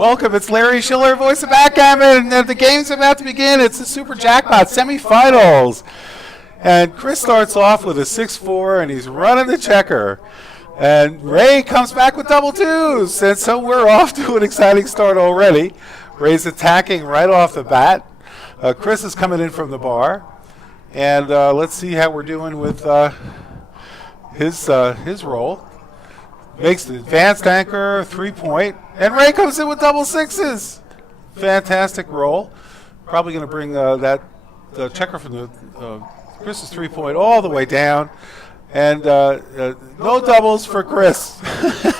Welcome, it's Larry Shiller, voice of Backgammon, and the game's about to begin. It's the Super Jackpot semifinals. And Chris starts off with a 6-4, and he's running the checker. And Ray comes back with double twos, and so we're off to an exciting start already. Ray's attacking right off the bat. Chris is coming in from the bar. And let's see how we're doing with his roll. Makes the advanced anchor 3-point, and Ray comes in with double sixes. Fantastic roll. Probably going to bring the checker from the Chris's 3-point all the way down, and no doubles for Chris.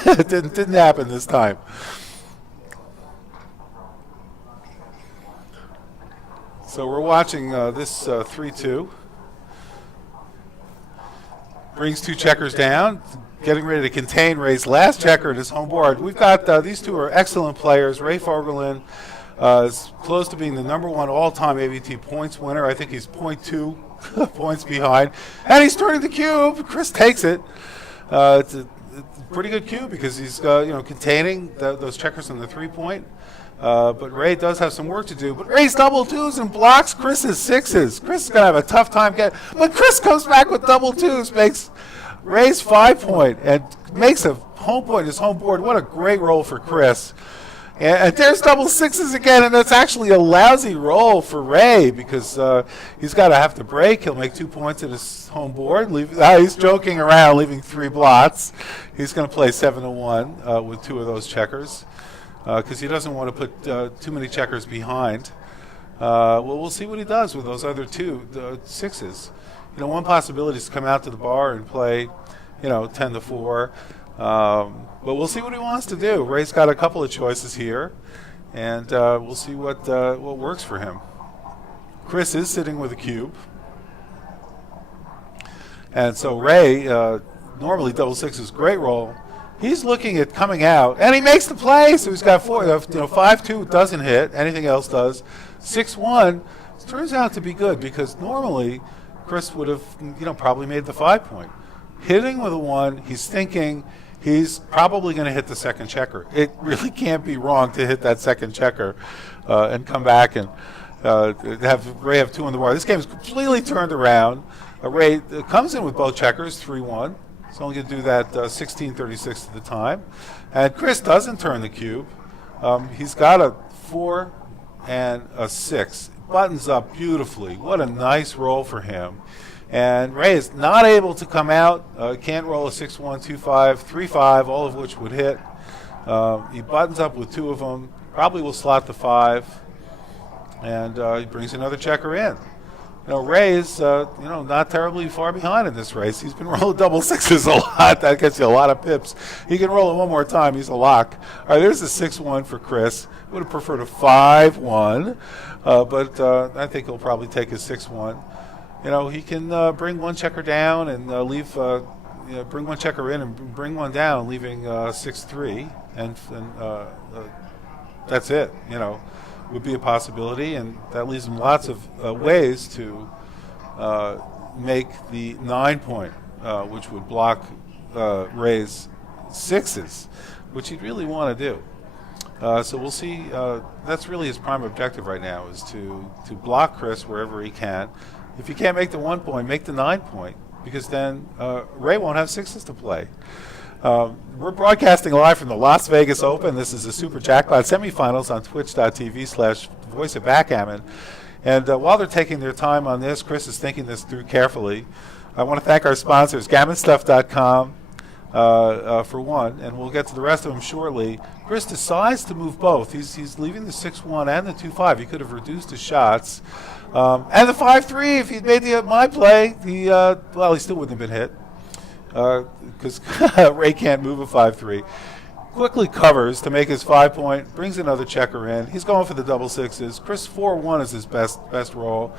It didn't happen this time. So we're watching this 3-2. Brings two checkers down. Getting ready to contain Ray's last checker at his home board. We've got these two are excellent players. Ray Fogerlund is close to being the #1 all-time AVT points winner. I think he's 0.2 points behind. And he's turning the cube. Chris takes it. It's a pretty good cube because he's containing those checkers on the 3-point. But Ray does have some work to do. But Ray's double twos and blocks Chris's sixes. Chris is going to have a tough time getting. But Chris comes back with double twos, makes Ray's 5-point, and makes a home point his home board. What a great roll for Chris. And there's double sixes again, and that's actually a lousy roll for Ray because he's got to have to break. He'll make 2 points at his home board. He's joking around, leaving 3 blots. He's going to play 7-1 with 2 of those checkers because he doesn't want to put too many checkers behind. Well, we'll see what he does with those other 2 sixes. One possibility is to come out to the bar and play, 10-4. But we'll see what he wants to do. Ray's got a couple of choices here, and we'll see what works for him. Chris is sitting with a cube. And so Ray, normally double sixes, great roll. He's looking at coming out, and he makes the play. So he's got 4. 5-2 doesn't hit. Anything else does. 6-1 turns out to be good because normally Chris would have, probably made the 5-point. Hitting with a 1, he's thinking he's probably going to hit the second checker. It really can't be wrong to hit that second checker and come back and have Ray have 2 on the bar. This game is completely turned around. Ray comes in with both checkers, 3-1. He's only going to do that 16:36 at the time. And Chris doesn't turn the cube. He's got a 4 and a 6. Buttons up beautifully. What a nice roll for him. And Ray is not able to come out. Can't roll a 6-1, 2-5, 3-5, all of which would hit. He buttons up with 2 of them. Probably will slot the 5. And he brings another checker in. Ray is not terribly far behind in this race. He's been rolling double sixes a lot. That gets you a lot of pips. He can roll it one more time. He's a lock. All right, there's a 6-1 for Chris. Would have preferred a 5-1, but I think he'll probably take his 6-1. He can bring one checker down and leave. Bring one checker in and bring one down, leaving 6-3, and that's it. Would be a possibility, and that leaves him lots of ways to make the 9-point, which would block Ray's sixes, which he'd really want to do. So we'll see. That's really his prime objective right now, is to block Chris wherever he can. If you can't make the 1-point, make the 9-point, because then Ray won't have sixes to play. We're broadcasting live from the Las Vegas Open. This is the Super Jackpot semifinals on twitch.tv/voice of Backgammon. And while they're taking their time on this, Chris is thinking this through carefully. I want to thank our sponsors, gammonstuff.com, for one, and we'll get to the rest of them shortly. Chris decides to move both. He's leaving the 6-1 and the 2-5. He could have reduced his shots. And the 5-3, if he'd made my play, he still wouldn't have been hit. Because Ray can't move a 5-3. Quickly covers to make his 5-point, brings another checker in. He's going for the double sixes. Chris 4-1 is his best roll.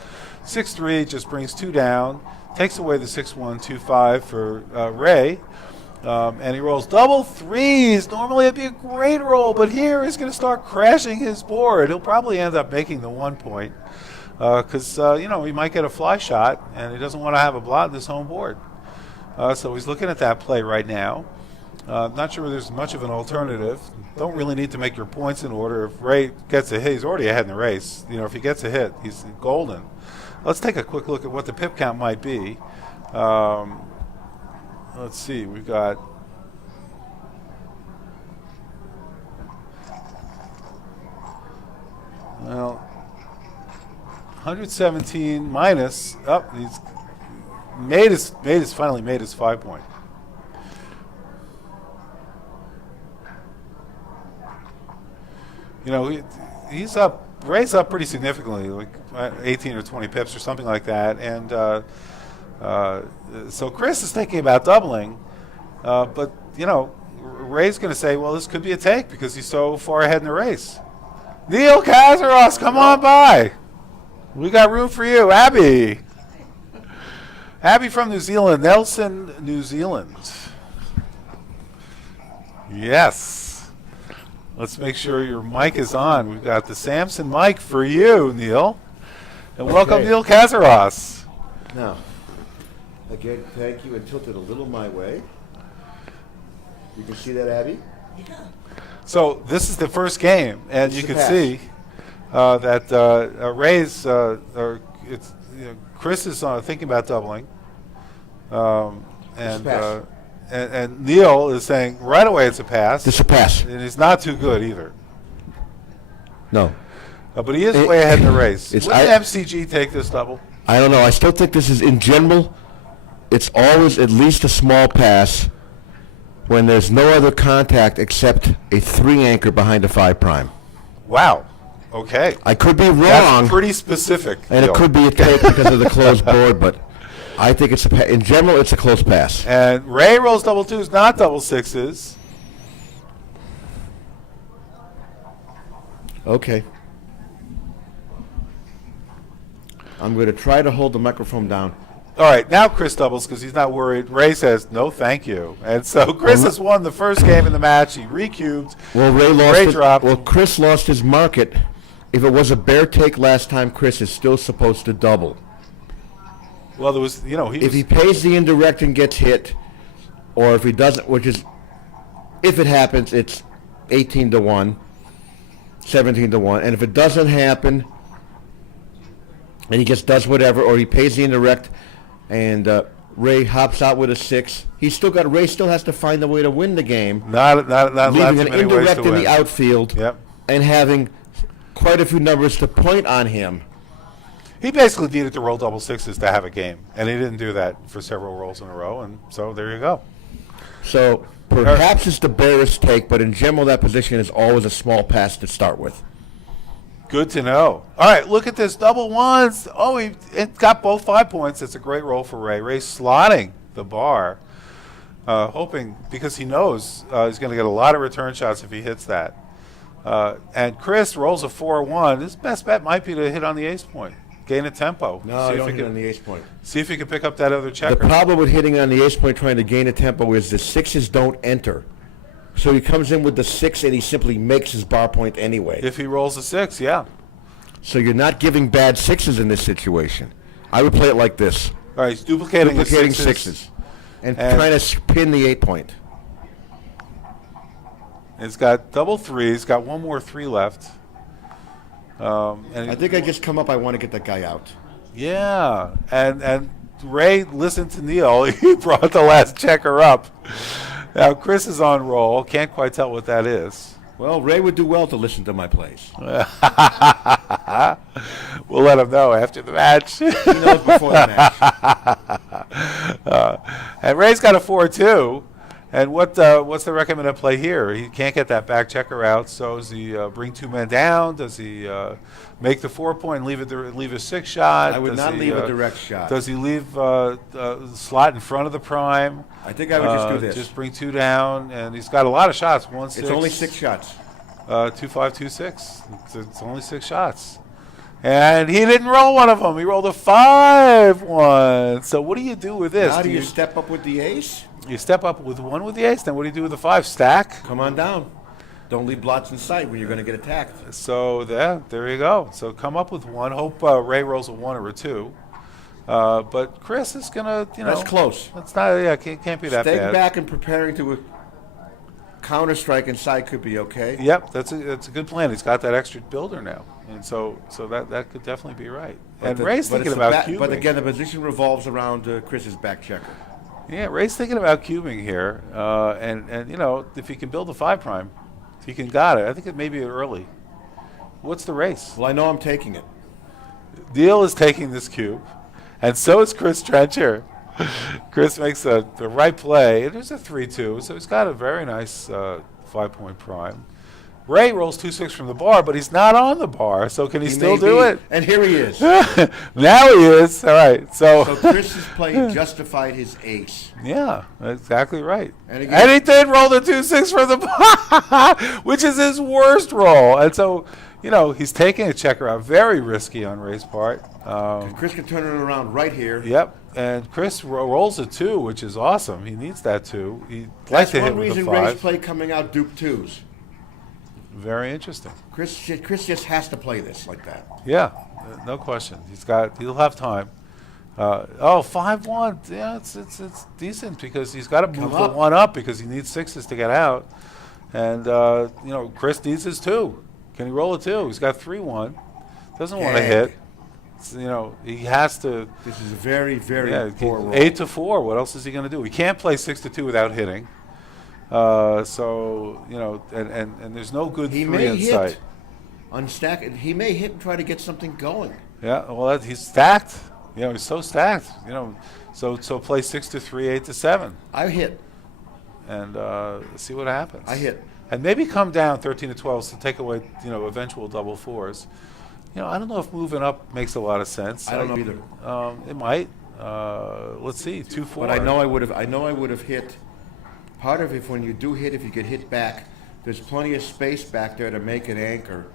6-3 just brings 2 down, takes away the 6-1, 2-5 for Ray. And he rolls double threes. Normally it'd be a great roll, but here he's going to start crashing his board. He'll probably end up making the 1-point because, he might get a fly shot, and he doesn't want to have a blot in his home board. So he's looking at that play right now. Not sure there's much of an alternative. Don't really need to make your points in order. If Ray gets a hit, he's already ahead in the race. If he gets a hit, he's golden. Let's take a quick look at what the pip count might be. Let's see. We've got well, 117 minus. He's finally made his 5 point. He's up. Ray's up pretty significantly, like 18 or 20 pips or something like that. And so Chris is thinking about doubling, but Ray's going to say, well, this could be a take because he's so far ahead in the race. Neil Kazaros, come on by. We got room for you, Abby. Abby from New Zealand, Nelson, New Zealand. Yes. Let's make sure your mic is on. We've got the Samson mic for you, Neil. And welcome, Neil Kazaros. Now, again, thank you, and tilt it a little my way. You can see that, Abby? Yeah. So this is the first game, and you can see that Ray's, Chris is thinking about doubling. And Neil is saying right away it's a pass. It's a pass. And he's not too good either. No. But he is way ahead in the race. Would MCG take this double? I don't know. I still think this is, in general, it's always at least a small pass when there's no other contact except a 3 anchor behind a 5 prime. Wow. Okay. I could be wrong. That's pretty specific. And it could be a take because of the closed board, but I think it's in general, it's a close pass. And Ray rolls double twos, not double sixes. Okay. I'm going to try to hold the microphone down. All right, now Chris doubles because he's not worried. Ray says, no, thank you. And so Chris has won the first game in the match. He recubed. Well, Ray dropped. Well, Chris lost his market. If it was a bear take last time, Chris is still supposed to double. Well, there was, if he pays the indirect and gets hit, or if he doesn't, which is, if it happens, it's 18-1, 17-1, and if it doesn't happen, and he does whatever, or he pays the indirect, and Ray hops out with a 6, Ray still has to find a way to win the game. Not leaving an indirect in the outfield, yep, and having quite a few numbers to point on him. He basically needed to roll double sixes to have a game, and he didn't do that for several rolls in a row, and so there you go. So perhaps it's the barest take, but in general that position is always a small pass to start with. Good to know. All right, look at this. Double ones. Oh, he got both 5 points. It's a great roll for Ray. Ray slotting the bar, hoping, because he knows he's going to get a lot of return shots if he hits that. And Chris rolls a 4-1. His best bet might be to hit on the ace point. Gain a tempo. No, don't hit on the ace point. See if you can pick up that other checker. The problem with hitting on the ace point trying to gain a tempo is the 6s don't enter. So he comes in with the 6 and he simply makes his bar point anyway. If he rolls a 6, yeah. So you're not giving bad 6s in this situation. I would play it like this. All right, he's duplicating 6s. And trying to pin the 8 point. It's got double 3s, got one more 3 left. I think I just come up, I want to get that guy out. Yeah, and Ray listened to Neil. He brought the last checker up. Now Chris is on roll. Can't quite tell what that is. Well, Ray would do well to listen to my plays. We'll let him know after the match. He knows before the match. And Ray's got a 4-2. And what's the recommended play here? He can't get that back checker out, so does he bring 2 men down? Does he make the 4 point and leave a 6 shot? I would not leave a direct shot. Does he leave slot in front of the prime? I think I would just do this. Just bring 2 down, and he's got a lot of shots. 1, 6. It's only 6 shots. 2, 5, 2, 6. It's only 6 shots. And he didn't roll one of them. He rolled a 5-1. So what do you do with this? How do you step up with the ace? You step up with 1 with the ace, then what do you do with the 5? Stack? Come on down. Don't leave blots in sight when you're going to get attacked. So there you go. So come up with 1. Hope Ray rolls a 1 or a 2. But Chris is going to, That's close. It's not, can't be that bad. Staying back and preparing to counter strike inside could be okay. Yep, that's a good plan. He's got that extra builder now, and so that could definitely be right. And Ray's thinking about cubing. But again, the position revolves around Chris's back checker. Yeah, Ray's thinking about cubing here, and you know, if he can build a 5 prime, if he can got it, I think it may be early. What's the race? Well, I know I'm taking it. Deal is taking this cube, and so is Chris Trencher. Chris makes the right play, and there's a 3-2, so he's got a very nice 5-point prime. Ray rolls 2-6 from the bar, but he's not on the bar, so can he still do it? And here he is. Now he is. All right, So Chris's play justified his ace. yeah, that's exactly right. And again, And he did roll the 2-6 from the bar, which is his worst roll. And so, you know, he's taking a checker out. Very risky on Ray's part. Chris can turn it around right here. Yep. And Chris rolls a 2, which is awesome. He needs that 2. He'd like That's to hit one with reason the Ray's 5. play coming out Duke 2s. Very interesting. Chris just has to play this like that. Yeah, no question. He'll have time. 5-1. Yeah, it's decent because he's got to move the 1 up because he needs 6s to get out. And, you know, Chris needs his 2. Can he roll a 2? He's got 3-1. Doesn't want to hit. You know, he has to. This is a very, very poor roll. 8-4. What else is he going to do? He can't play 6-2 without hitting. So, you know, and there's no good 3 in sight. Unstack. He may hit and try to get something going. Yeah, well, he's stacked. You know, he's so stacked. You know, so play 6-3, 8-7, I hit. and see what happens. I hit. And maybe come down 13-12 to take away, you know, eventual double 4s. You know, I don't know if moving up makes a lot of sense. I don't know either. It might. Let's see, 2-4. But I know I would have hit. Part of it, when you do hit, if you get hit back, there's plenty of space back there to make an anchor.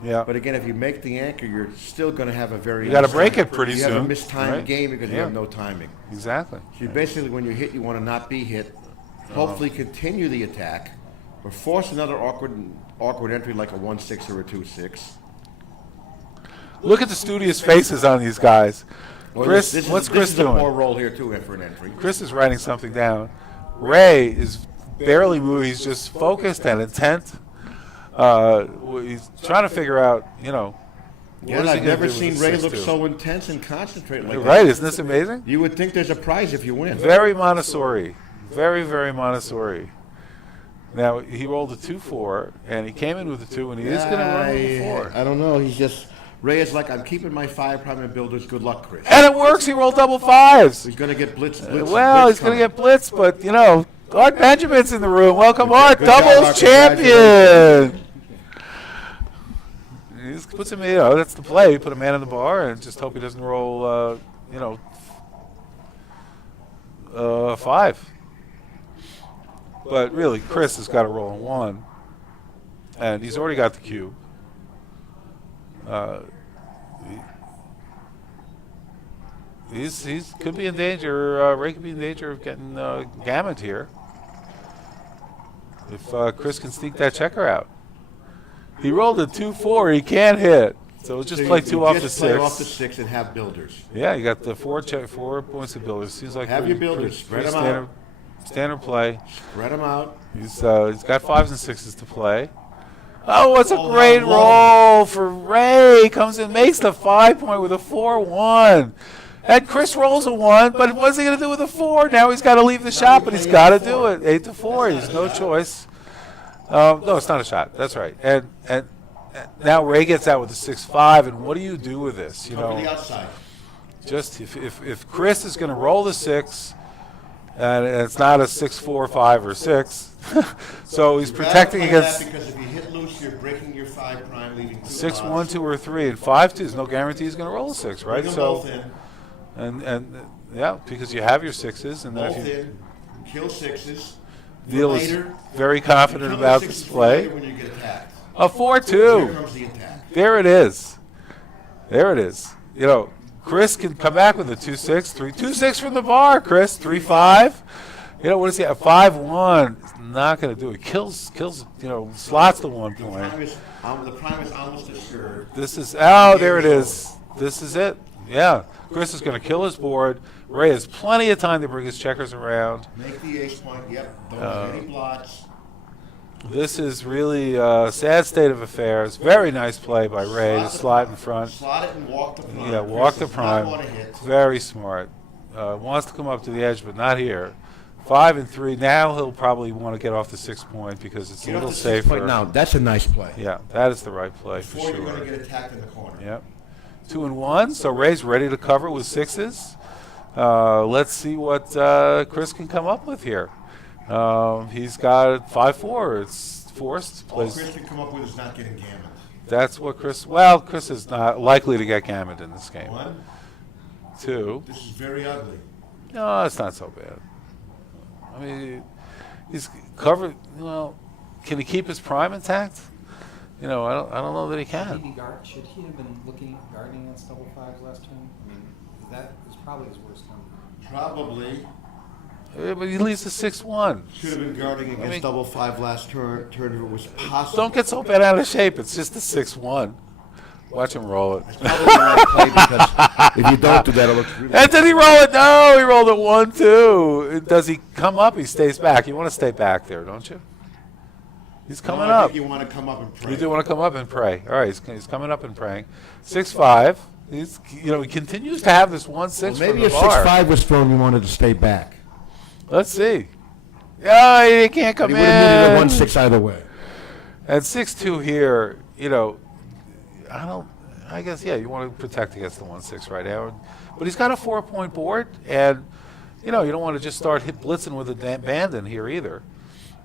Yeah. But again, if you make the anchor, you're still going to have a very. You got to break it pretty you soon. You have a mistimed right? game because you have no timing. Exactly. So you basically, when you hit, you want to not be hit. Hopefully, continue the attack, or force another awkward entry like a 1-6 or a 2-6. Look at the studious faces on these guys. Chris, what's Chris doing? This is a poor roll here too for an entry. Chris is writing something down. Ray is barely moving. He's just focused and intent. He's trying to figure out, you know, Yeah, I've never seen Ray look so intense and concentrate like that. Right, isn't this amazing? You would think there's a prize if you win. Very Montessori. Very, very Montessori. Now, he rolled a 2-4, and he came in with a 2, and he is going to run with a 4. I don't know. He's just... Ray is like, I'm keeping my 5 prime and builders. Good luck, Chris. And it works. He rolled double 5s. He's going to get blitz. Well, he's going to get blitzed, but, you know, Art Benjamin's in the room. Welcome, Art. Doubles champion. He just puts him, you know, that's the play. Put a man in the bar and just hope he doesn't roll, you know, 5. But really, Chris has got to roll a 1. And he's already got the cube. He's could be in danger. Ray could be in danger of getting gammoned here. If Chris can sneak that checker out. He rolled a 2-4. He can't hit. So just play 2 off the 6. Play off the 6 and have builders. Yeah, you got the 4 points of builders. Seems like have your builders. Spread them out. Standard play. Spread them out. He's got 5s and 6s to play. Oh, what's a great roll for Ray. Comes in, makes the 5-point with a 4-1. And Chris rolls a 1, but what's he going to do with a 4? Now he's got to leave the shot, but he's got to do it. 8-4. He's no choice. No, it's not a shot. That's right. And now Ray gets out with a 6-5, and what do you do with this? You know, the outside. Just if Chris is going to roll the 6, and it's not a 6-4, 5, or 6, so he's protecting against. Because if you hit loose, you're breaking your 5 prime, leaving 2 6, 1, 2, or 3, and 5, 2. There's no guarantee he's going to roll a 6, right? Bring them So, both in. and yeah, because you have your 6s, and then Both if you in. Kill 6s. Deal is Later, very confident kill about the this 6s play. later when you get attacked. A Here 4-2. comes the attack. There it is. There it is. You know, Chris can come back with a 2-6, 2-6 from the bar. Chris 3-5. You know, what is he? A 5-1. Not going to do it. Kills. You know, slots the 1 point. The prime is almost assured. This is. Oh, there it is. This is it. Yeah. Chris is going to kill his board. Ray has plenty of time to bring his checkers around. Make the ace point. Yep. Don't have any blots. This is really a sad state of affairs. Very nice play by Ray to slide in front. Slot it and walk the prime. Yeah, walk the Chris does not prime. want to hit. Very smart. Wants to come up to the edge, but not here. 5 and 3. Now he'll probably want to get off the 6 point because it's Get a off little the 6 safer. point now. That's a nice play. Yeah, that is the right play for Before you're sure. going to get attacked in the corner. Yep. 2 and 1. So Ray's ready to cover with 6s. Let's see what Chris can come up with here. He's got 5-4. It's forced. All Plays. Chris can come up with is not getting gammoned. That's what Chris. Well, Chris is not likely to get gammoned in this game. 1. 2. This is very ugly. No, it's not so bad. I mean, he's covered. Well, can he keep his prime intact? I don't know that he can. Should he have been guarding against double 5s last time? I mean, that is probably his worst number. Probably. Yeah, but he leaves the 6-1. Should have been guarding against double 5 last turn if it was possible. Don't get so bad out of shape. It's just the 6-1. Watch him roll it. That's probably the right play because if you don't do that, it looks really And did he roll it? No, he rolled it 1-2. Does he come up? He stays back. You want to stay back there, don't you? He's coming I up. think you want to come up and pray. You do want to come up and pray. All right, he's coming up and praying. 6-5. He's he continues to have this 1-6 Well, from maybe the if bar. 6-5 was thrown, you wanted to stay back. Let's see. Yeah, he can't come He in. would have needed a 1-6 either way. At 6-2 here, I guess, yeah, you want to protect against the 1-6 right now. But he's got a 4-point board, and, you don't want to just start blitzing with a bandit here either.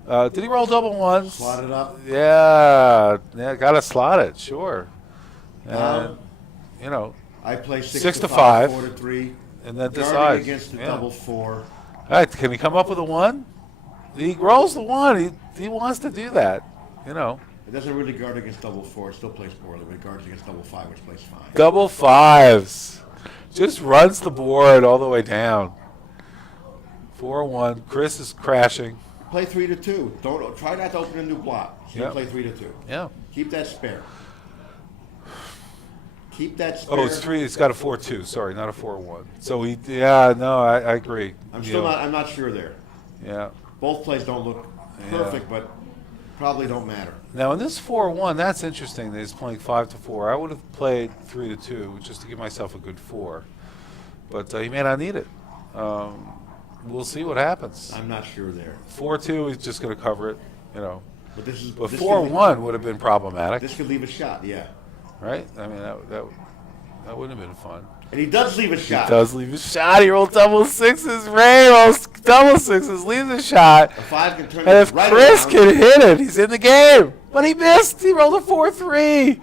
Did he roll double 1s? Slot it up. Yeah, got to slot it, sure. And, I play 6 to 5, 5, 4 to 3. and then Guarding decides. against the Yeah. double 4. All right, can he come up with a 1? He rolls the 1. He wants to do that, It doesn't really guard against double 4. It still plays poorly, but it guards against double 5, which plays fine. Double 5s. Just runs the board all the way down. 4-1. Chris is crashing. Play 3 to 2. Don't try not to open a new block. So Yep. you play 3 to 2. Yeah. Keep that spare. Keep that spare. Oh, it's 3. It's got a 4-2. Sorry, not a 4-1. So I agree. I'm not sure there. Yeah. Both plays don't look perfect, but probably don't matter. Now in this 4-1, that's interesting that he's playing 5 to 4. I would have played 3 to 2 just to give myself a good 4. But he may not need it. We'll see what happens. I'm not sure there. 4-2, he's just going to cover it, But this is. But this 4-1 would have been problematic, This could leave a shot, yeah. right? I mean, that wouldn't have been fun. And he does leave a shot. He does leave a shot. He rolled double 6s. Ray rolls double 6s, leaves a shot. A 5 can turn And it if right Chris around. can hit it, he's in the game. But he missed. He rolled a 4-3.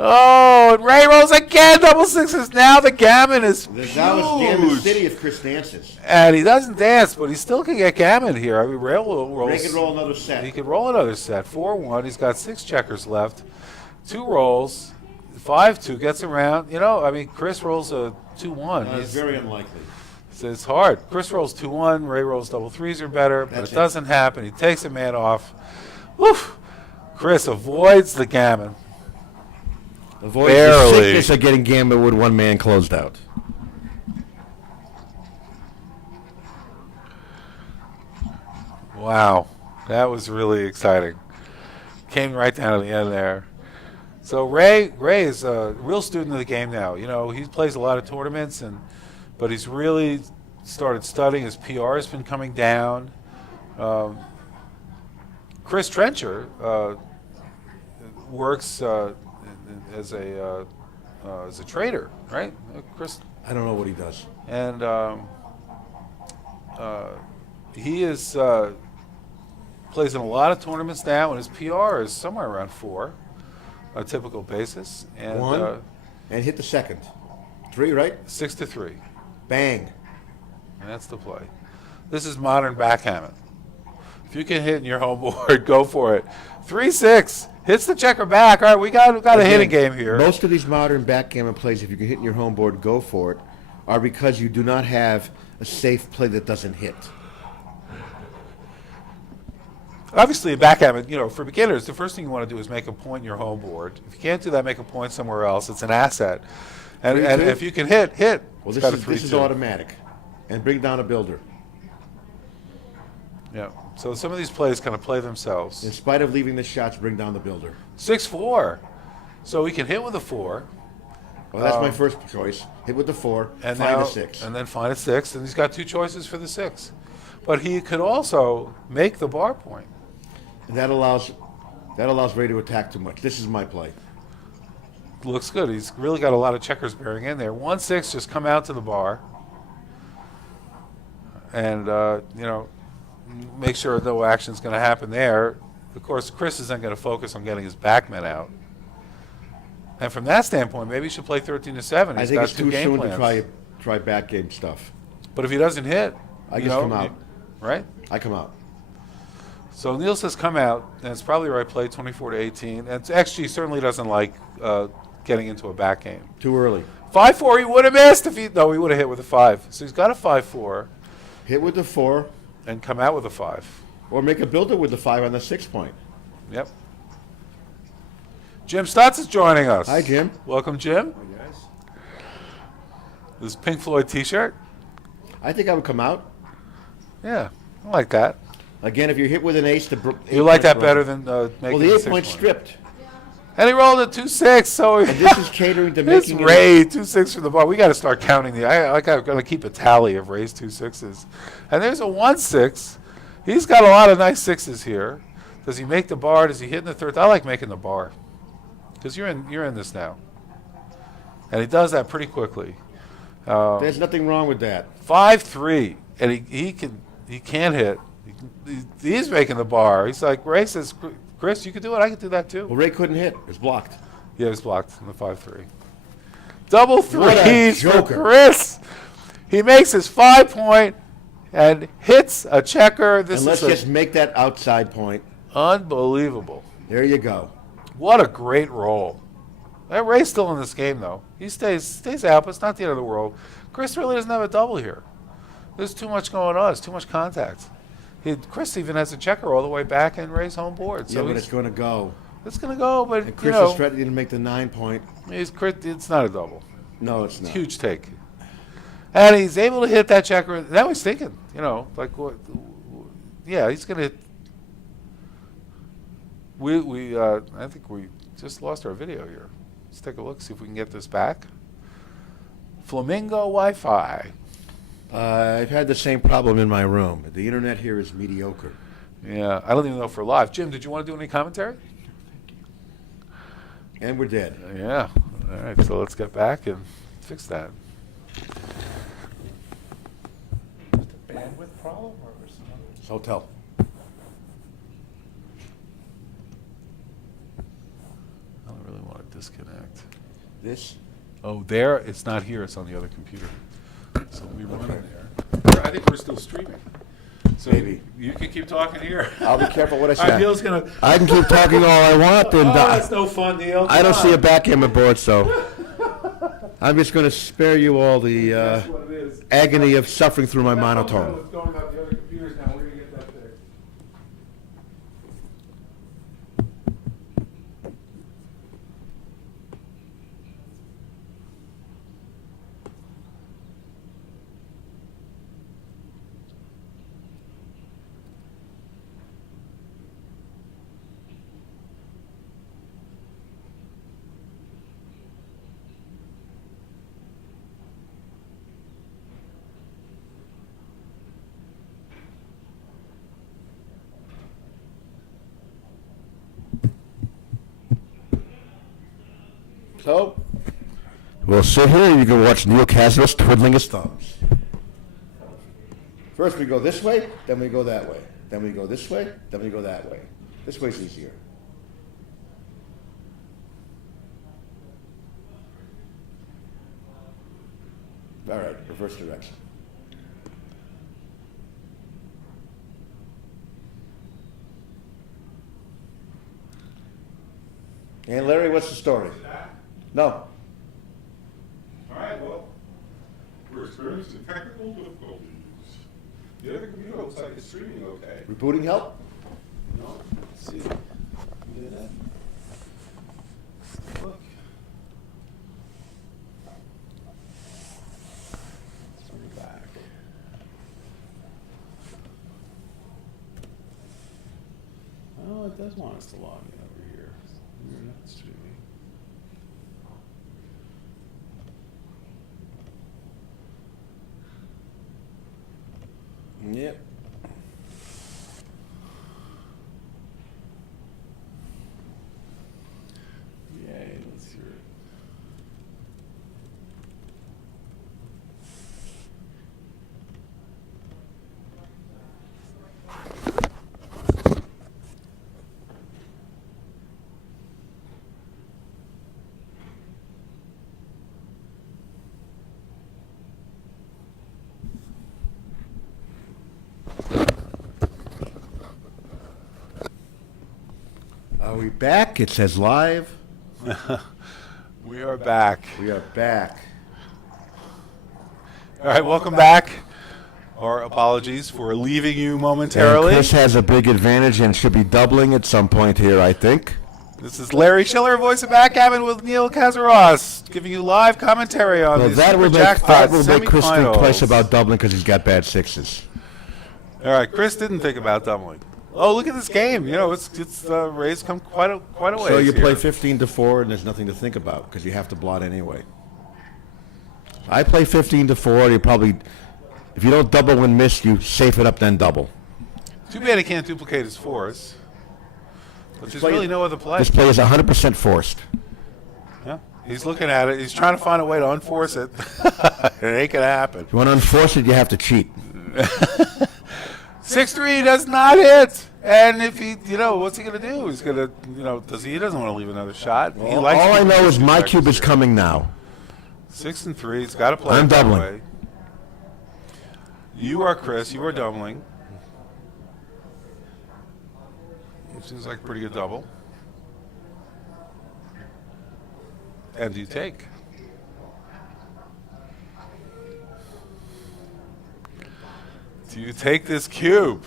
Oh, and Ray rolls again, double 6s. Now the gammon is huge. That was Gammon City if Chris dances. And he doesn't dance, but he still can get gammon here. I mean, Ray will roll. Ray can roll another set. He could roll another set. 4-1. He's got 6 checkers left. 2 rolls. 5-2 gets around. Chris rolls a 2-1. It's very unlikely. It's hard. Chris rolls 2-1. Ray rolls double 3s are better, but That's it it. doesn't happen. He takes a man off. Woof. Chris avoids the gammon. Avoid the Barely. sickness of getting gambled with one man closed out. Wow. That was really exciting. Came right down to the end there. So Ray is a real student of the game now. He plays a lot of tournaments, but he's really started studying. His PR has been coming down. Chris Trencher works as a trader, right? Chris, I don't know what he does. and he is plays in a lot of tournaments now, and his PR is somewhere around 4. A typical basis, and 1 and hit the second. 3, right? 6 to 3, Bang. and that's the play. This is modern backgammon. If you can hit in your home board, go for it. 3-6 hits the checker back. All right, we got a hitting game here. Most of these modern backgammon plays, if you can hit in your home board, go for it, are because you do not have a safe play that doesn't hit. Obviously, in backgammon, for beginners, the first thing you want to do is make a point in your home board. If you can't do that, make a point somewhere else. It's an asset, and 3-2? if you can hit. Well, It's got a this is 3-2. automatic. And bring down a builder. Yeah, So some of these plays kind of play themselves. In spite of leaving the shots, bring down the builder. 6-4. So he can hit with a 4. Well, that's my first choice. Hit with the 4, And find now, a 6. And then find a 6. And he's got 2 choices for the 6. But he could also make the bar point. And that allows Ray to attack too much. This is my play. Looks good. He's really got a lot of checkers bearing in there. 1-6, just come out to the bar. And, make sure no action's going to happen there. Of course, Chris isn't going to focus on getting his backmen out. And from that standpoint, maybe he should play 13-7. I He's think got it's 2 too game soon plans. to try back game stuff. But if he doesn't hit, I just come out. Right? I come out. So Neil says come out, and it's probably the right play, 24-18. And XG certainly doesn't like getting into a back game. Too early. 5-4, he would have missed if he would have hit with a 5. So he's got a 5-4 Hit with the 4, and come out with a 5. or make a builder with the 5 on the 6 point. Yep. Jim Stutz is joining us. Hi, Jim. Welcome, Jim. Hi, guys. This Pink Floyd T-shirt. I think I would come out. Yeah, I like that. Again, if you hit with an ace, You like that better than making Well, the the 8 6 point point. stripped. And he rolled a 2-6, so And this is catering to it's making Ray 2-6 for the bar. We got to start counting the. I'm going to keep a tally of Ray's 2-6s. And there's a 1-6. He's got a lot of nice 6s here. Does he make the bar? Does he hit in the third? I like making the bar because you're in this now, and he does that pretty quickly. There's nothing wrong with that. 5-3, and he can't hit. He's making the bar. He's like Ray says, Chris, you can do it. I can do that too. Well, Ray couldn't hit. It was blocked. Yeah, it's blocked in the 5-3. Double What a threes for joker. Chris. He makes his 5 point and hits a checker. This And let's is just make that outside point. unbelievable. There you go. What a great roll. That Ray's still in this game, though. He stays out, but it's not the end of the world. Chris really doesn't have a double here. There's too much going on. It's too much contact. Chris even has a checker all the way back in Ray's home board. So Yeah, but it's going to go. it's going to go, but And Chris is threatening to make the 9 point. it's not a double. No, it's not. Huge take. And he's able to hit that checker. Now he's thinking, like what? Yeah, he's gonna hit. I think we just lost our video here. Let's take a look, see if we can get this back. Flamingo Wi-Fi. I've had the same problem in my room. The internet here is mediocre. Yeah, I don't even know if we're live. Jim, did you want to do any commentary? And we're dead. Yeah. All right, so let's get back and fix that. Bandwidth problem or some other? It's hotel. I don't really want to disconnect. This? Oh, there, it's not here, it's on the other computer. So we run it there. I think we're still streaming. So Maybe. you can keep talking here. I'll be careful what I say. Neil's going to. I can keep talking all I want. And that's no fun, Neil. I don't Come see a on. backgammon board, so I'm just going to spare you all the That's what it is. agony of suffering through my That's monotone. what's going on the other computers now. We're going to get that fixed. So, we'll sit here and you can watch Neil Casros twiddling his thumbs. First we go this way, then we go that way. Then we go this way, then we go that way. This way's easier. All right, reverse direction. And Larry, what's the story? No. All right, well, we're experiencing technical difficulties. The other computer looks like it's streaming okay. Rebooting help? No? Let's see. You did that? Let's look. So we're back. does want us to log in over here. We're not streaming. Yep. Yay, let's hear it. Are we back? It says live. We are back. We are back. All right, welcome back. Our apologies for leaving you And momentarily. Chris has a big advantage and should be doubling at some point here, I think. This is Larry Shiller, voice of Backgammon, with Neil Kazaros, giving you live commentary on Well, the that Super will Jackpot make Chris think twice semifinals. about doubling because he's got bad sixes. All right, Chris didn't think about doubling. Oh, look at this game. You know, it's Rays come quite a way. So you play 15-4 and there's nothing to think about because you have to blot anyway. I play 15-4. You probably, if you don't double and miss, you safe it up then double. Too bad he can't duplicate his fours. But there's play- really no other play. This play is 100% forced. Yeah, he's looking at it. He's trying to find a way to unforce it. It ain't gonna happen. If you want to enforce it, you have to cheat. 6-3 does not hit. And if he, what's he gonna do? He's gonna, he doesn't want to leave another shot. He All likes I keeping know his is my checkers cube is here. coming now. 6 and 3. He's got to play I'm it that doubling. way. You are Chris. You are doubling. It seems like a pretty good double. And you take. Do you take this cube?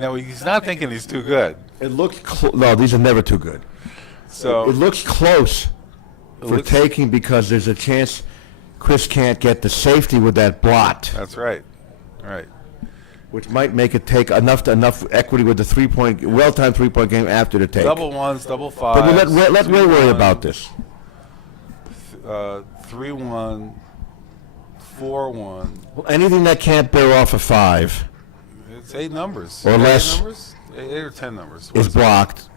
Now he's not thinking he's too good. It looks no, these are never too good. So It looks close for looks- taking because there's a chance Chris can't get the safety with that blot, that's right. All right. which might make it take enough equity with the 3-point, well-timed 3-point game after the take. Double ones, double But fives. let Ray worry 2-1, about this. 3-1, 4-1. Well, anything that can't bear off a 5 It's 8 numbers. Or 8 less. Numbers? 8 or 10 numbers. What is is it? blocked.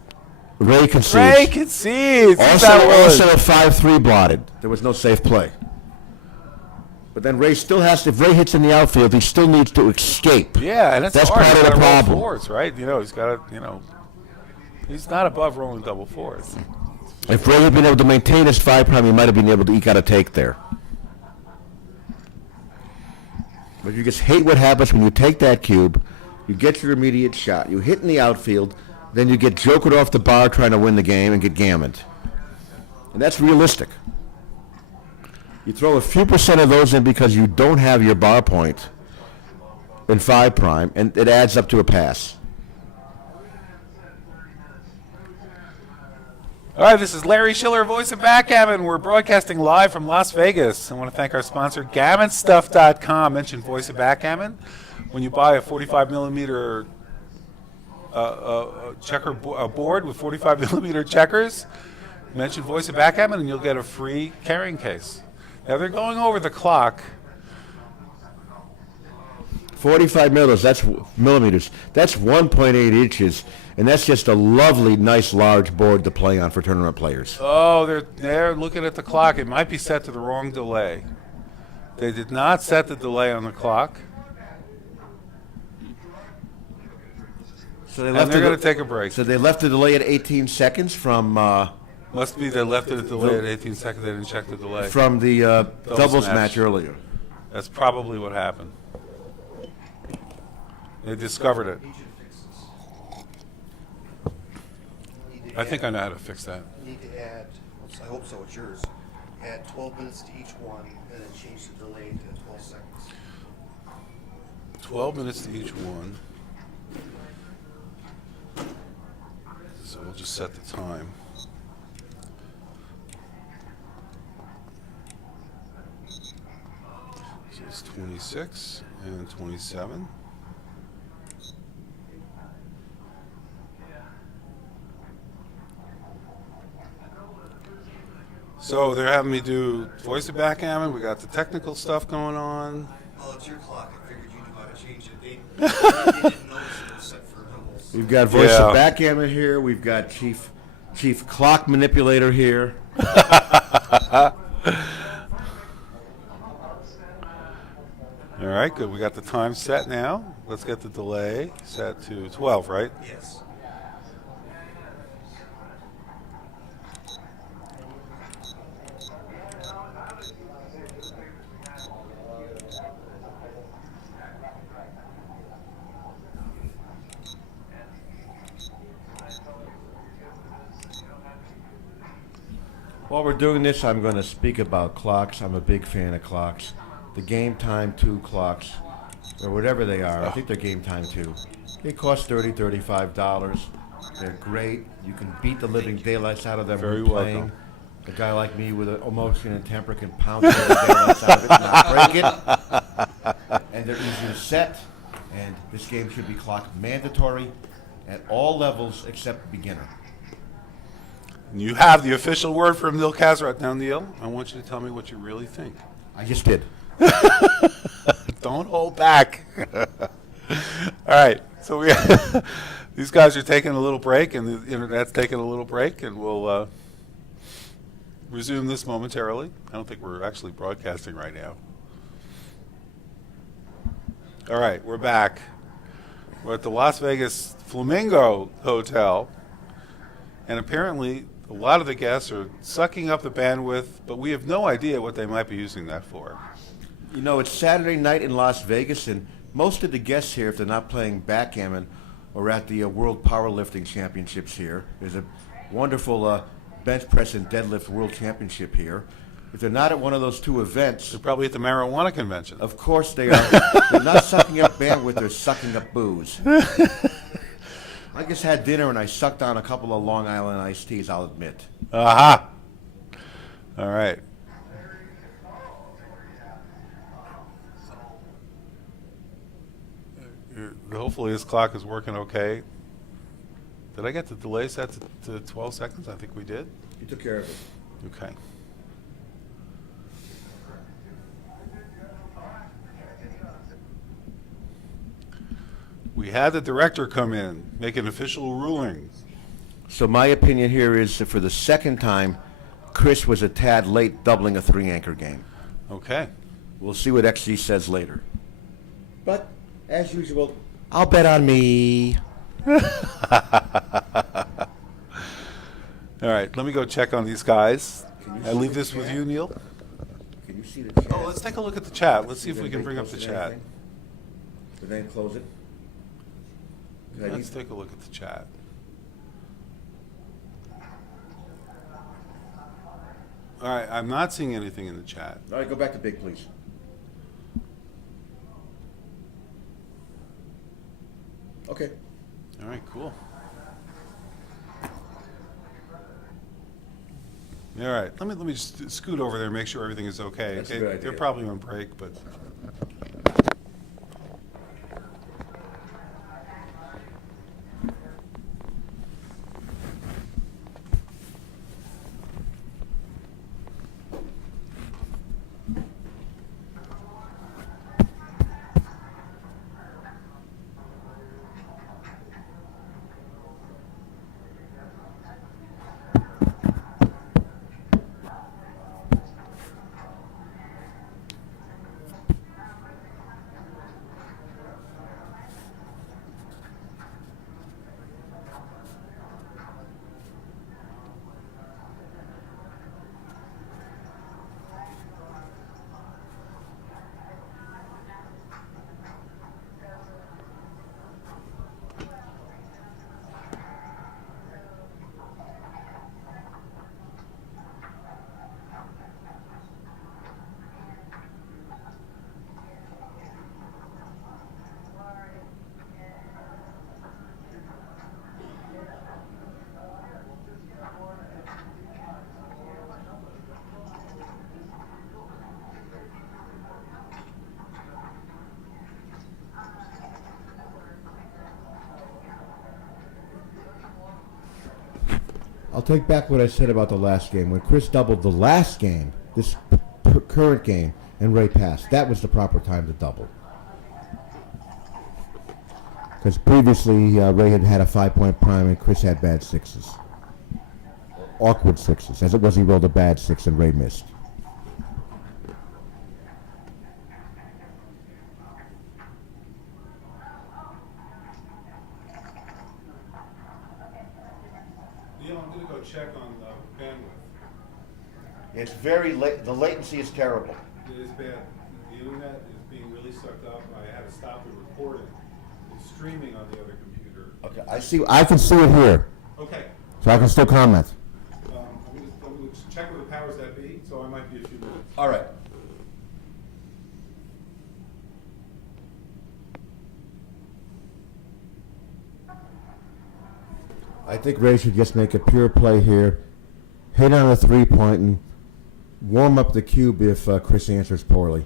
Ray concedes. Ray concedes. Also, That was. also a 5-3 blotted. There was no safe play. But then Ray still has to, if Ray hits in the outfield, he still needs to escape. Yeah, and that's That's hard. part He's of the gotta roll problem. fours, right? He's got to, he's not above rolling double fours. If Ray had been able to maintain his 5 prime, he might have been able to eke out a take there. But you just hate what happens when you take that cube, you get your immediate shot, you hit in the outfield, then you get jokered off the bar trying to win the game and get gammoned. And that's realistic. You throw a few percent of those in because you don't have your bar point in 5 prime, and it adds up to a pass. All right, this is Larry Shiller, voice of Backgammon. We're broadcasting live from Las Vegas. I want to thank our sponsor, GammonStuff.com. Mention voice of Backgammon when you buy a 45 millimeter board with 45 millimeter checkers. Mention voice of Backgammon, and you'll get a free carrying case. Now they're going over the clock. 45 millimeters. That's 1.8 inches, and that's just a lovely, nice, large board to play on for tournament players. Oh, they're looking at the clock. It might be set to the wrong delay. They did not set the delay on the clock, So they and left they're the going to take a break. So they left the delay at 18 seconds from Must be they left it at delay at 18 seconds. They didn't check the delay. the doubles match. match earlier. That's probably what happened. They discovered it. I think I know how to fix that. Need to add, I hope so, it's yours, add 12 minutes to each one and then change the delay to 12 seconds. 12 minutes to each one. So we'll just set the time. So it's 26 and 27. So they're having me do voice of backgammon. We got the technical stuff going on. Oh, it's your clock. I figured you knew how to change it. They didn't notice it was set for doubles. We've got voice Yeah. of backgammon here. We've got chief clock manipulator here. All right, good. We got the time set now. Let's get the delay set to 12, right? Yes. While we're doing this, I'm going to speak about clocks. I'm a big fan of clocks. The Game Time 2 clocks, or whatever they are, I think they're Game Time 2. They cost $30, $35. They're great. You can beat the living daylights out of them Very when playing. welcome. A guy like me with emotion and temper can pound the living daylights out of it and not break it. And they're easy to set. And this game should be clocked mandatory at all levels except beginner. You have the official word from Neil Kazrat. Now, Neil, I want you to tell me what you really think. I just did. Don't hold back. All right, so we these guys are taking a little break, and the internet's taking a little break, and we'll resume this momentarily. I don't think we're actually broadcasting right now. All right, we're back. We're at the Las Vegas Flamingo Hotel, and apparently a lot of the guests are sucking up the bandwidth, but we have no idea what they might be using that for. You know, it's Saturday night in Las Vegas, and most of the guests here, if they're not playing backgammon, are at the World Powerlifting Championships here. There's a wonderful bench press and deadlift World Championship here. If they're not at one of those two events, They're probably at the marijuana convention. of course they are. They're not sucking up bandwidth, they're sucking up booze. I just had dinner and I sucked on a couple of Long Island iced teas, I'll admit. Aha! All right. Hopefully this clock is working okay. Did I get the delay set to 12 seconds? I think we did. You took care of it. Okay. We had the director come in, make an official ruling. So my opinion here is that for the second time, Chris was a tad late doubling a three-anchor game. Okay. We'll see what XG says later. But, as usual, I'll bet on me. All right, let me go check on these guys. I leave this with you, Neil. Can you see the chat? Oh, let's take a look at the chat. Let's see if we can bring up the chat. Did they close it? Let's take a look at the chat. All right, I'm not seeing anything in the chat. All right, go back to big, please. Okay. All right, cool. All right, let me just scoot over there and make sure everything is okay. That's a good idea. They're probably on break, but I'll take back what I said about the last game. When Chris doubled the last game, this current game, and Ray passed, that was the proper time to double. Because previously, Ray had had a 5-point prime and Chris had bad sixes. Awkward sixes. As it was, he rolled a bad six and Ray missed. Neil, I'm going to go check on the bandwidth. It's very late. The latency is terrible. It is bad. The internet is being really sucked up. I had to stop the recording. It's streaming on the other computer. Okay, I can see it here, Okay. so I can still comment. I'm going to check with the powers that be, so I might be a few minutes. All right. I think Ray should just make a pure play here, hit on a 3-point, and warm up the cube if Chris answers poorly.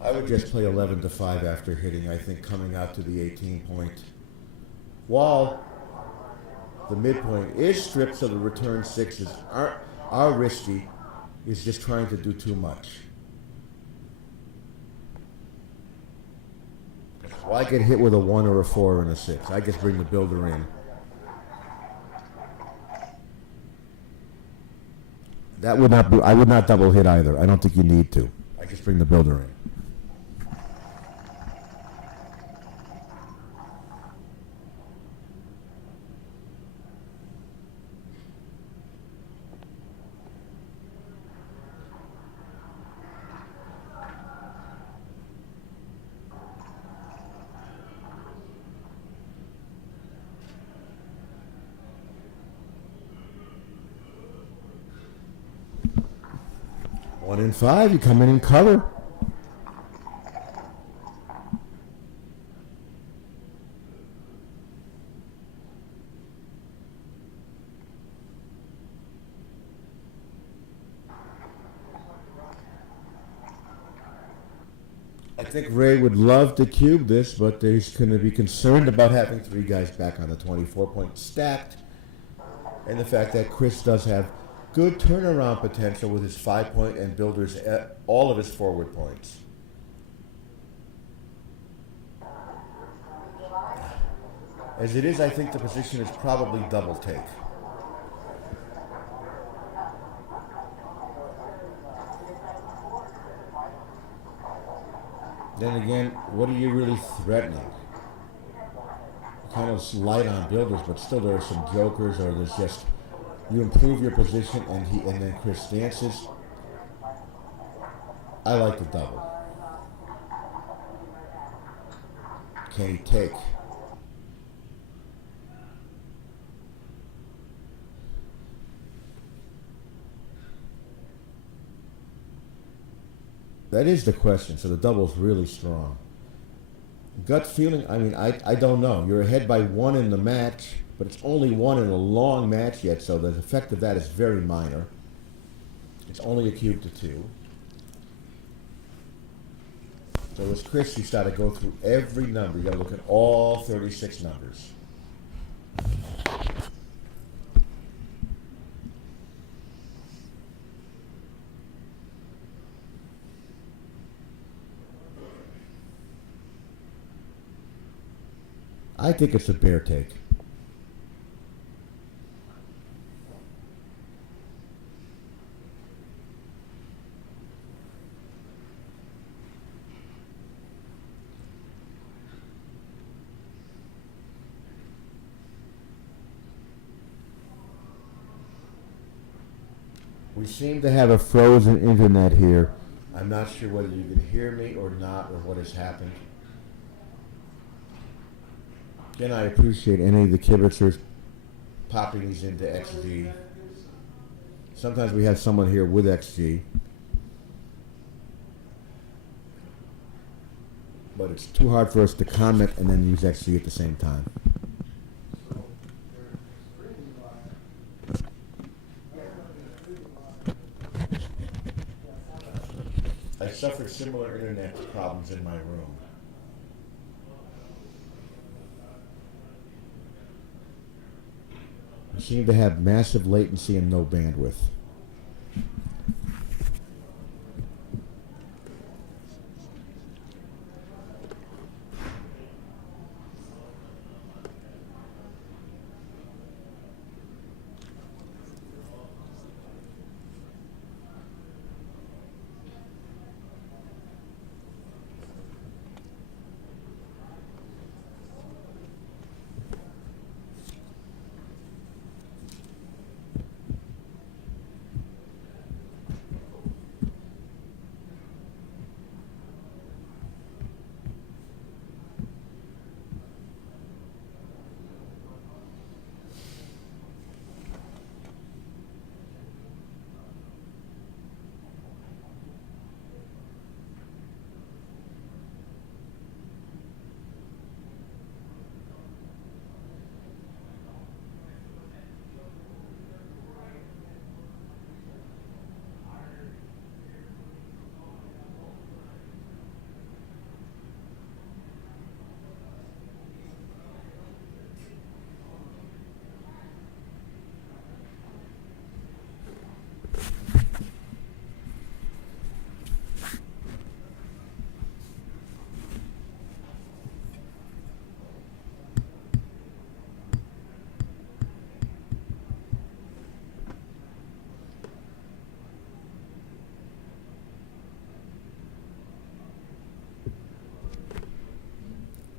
I would just play 11 to 5 after hitting, I think, coming out to the 18-point. While the midpoint is stripped, so the return sixes are risky, is just trying to do too much. Why get hit with a 1 or a 4 and a 6? I just bring the builder in. That would not be, I would not double hit either. I don't think you need to. I just bring the builder in. One in 5, you come in cover. I think Ray would love to cube this, but he's going to be concerned about having 3 guys back on the 24-point stacked, and the fact that Chris does have good turnaround potential with his 5-point and builders at all of his forward points. As it is, I think the position is probably double take. Then again, what are you really threatening? Kind of light on builders, but still there are some jokers, or there's just you improve your position and then Chris dances. I like the double. Can he take? That is the question. So the double's really strong. Gut feeling, I mean, I don't know. You're ahead by 1 in the match, but it's only 1 in a long match yet, so the effect of that is very minor. It's only a cube to 2. So as Chris, you got to go through every number. You got to look at all 36 numbers. I think it's a bear take. We seem to have a frozen internet here. I'm not sure whether you can hear me or not, or what has happened. Again, I appreciate any of the kibitzers popping these into XG. Sometimes we have someone here with XG. but it's too hard for us to comment and then use XC at the same time. I suffered similar internet problems in my room. I seem to have massive latency and no bandwidth.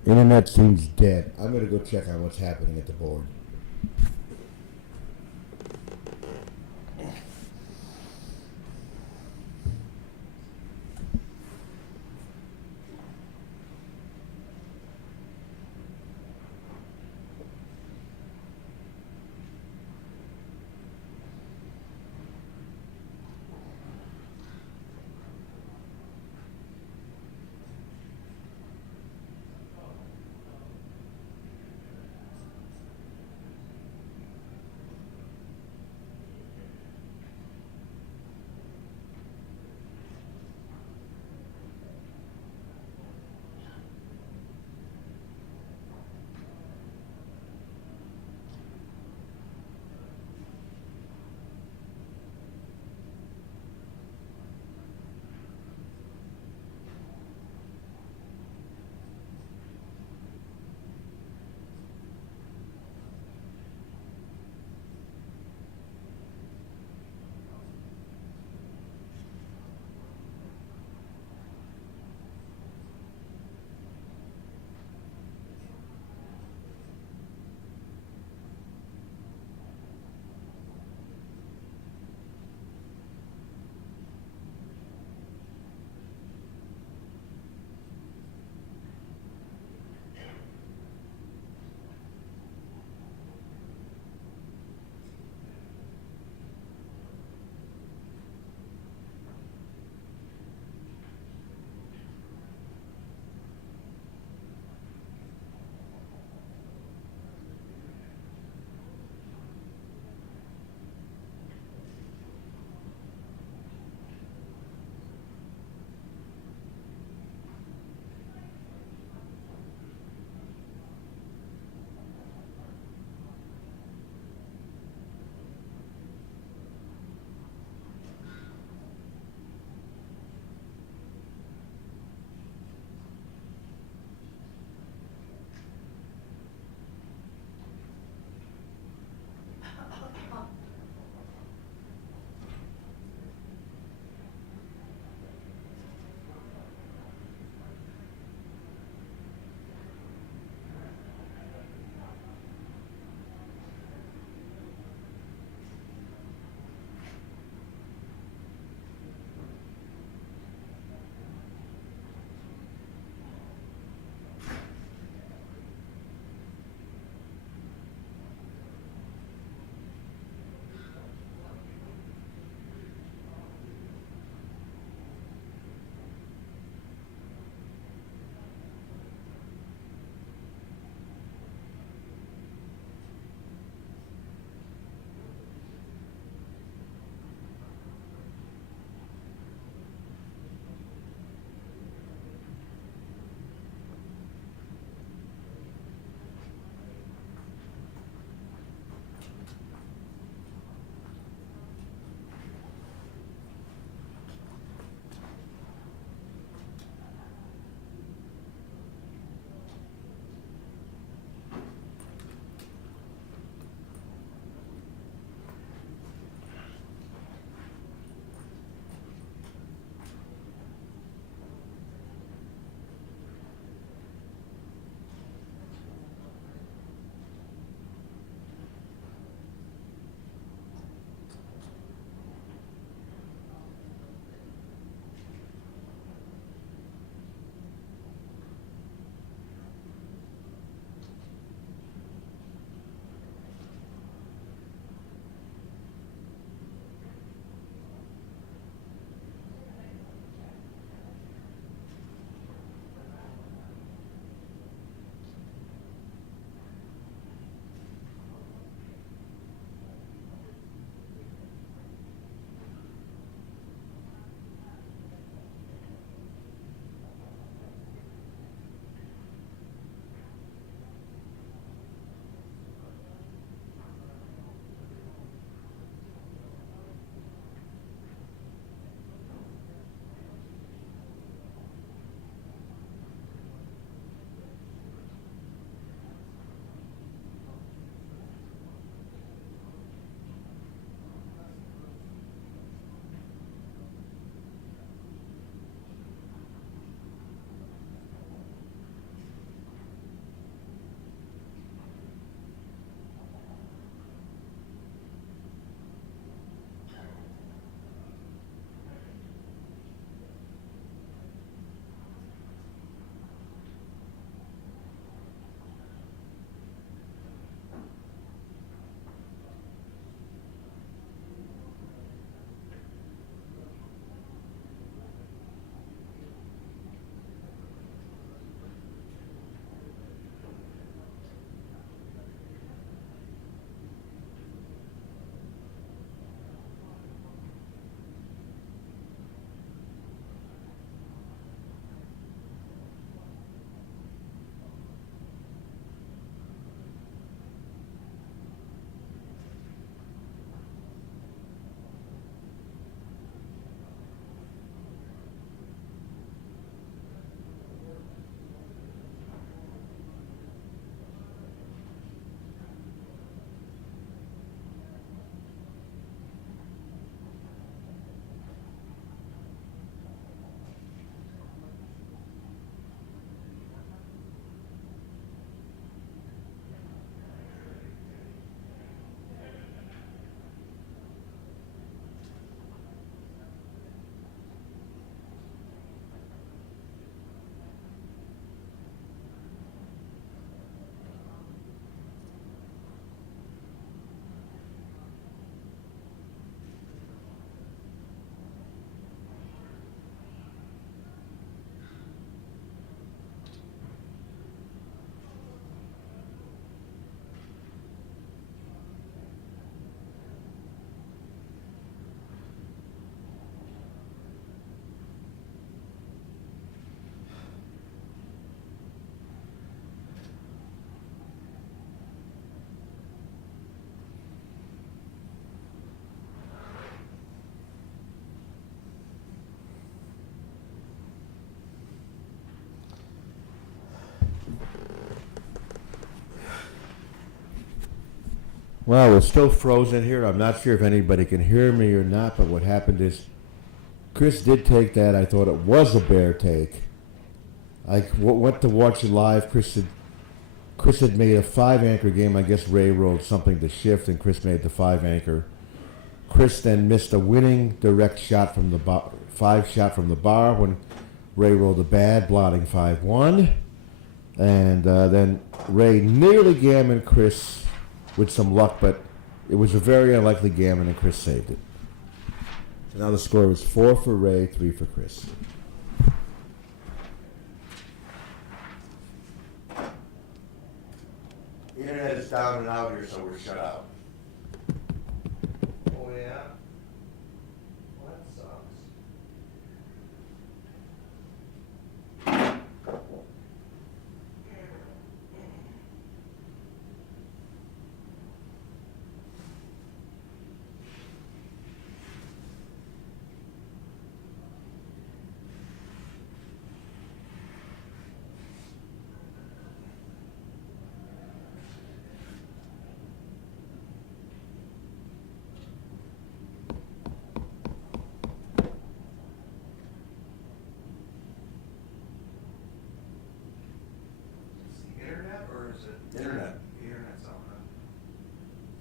Internet seems dead. I'm going to go check on what's happening at the board. Well, we're still frozen here. I'm not sure if anybody can hear me or not, but what happened is Chris did take that. I thought it was a bear take. I went to watch it live. Chris had made a 5-anchor game. I guess Ray rolled something to shift, and Chris made the 5-anchor. Chris then missed a winning direct shot from the 5 shot from the bar when Ray rolled a bad, blotting 5-1. And then Ray nearly gammoned Chris with some luck, but it was a very unlikely gammon, and Chris saved it. So now the score is 4 for Ray, 3 for Chris. The internet is down and out here, so we're shut out. Oh, yeah? Well, that sucks. Internet, or is it? Internet. The internet's on.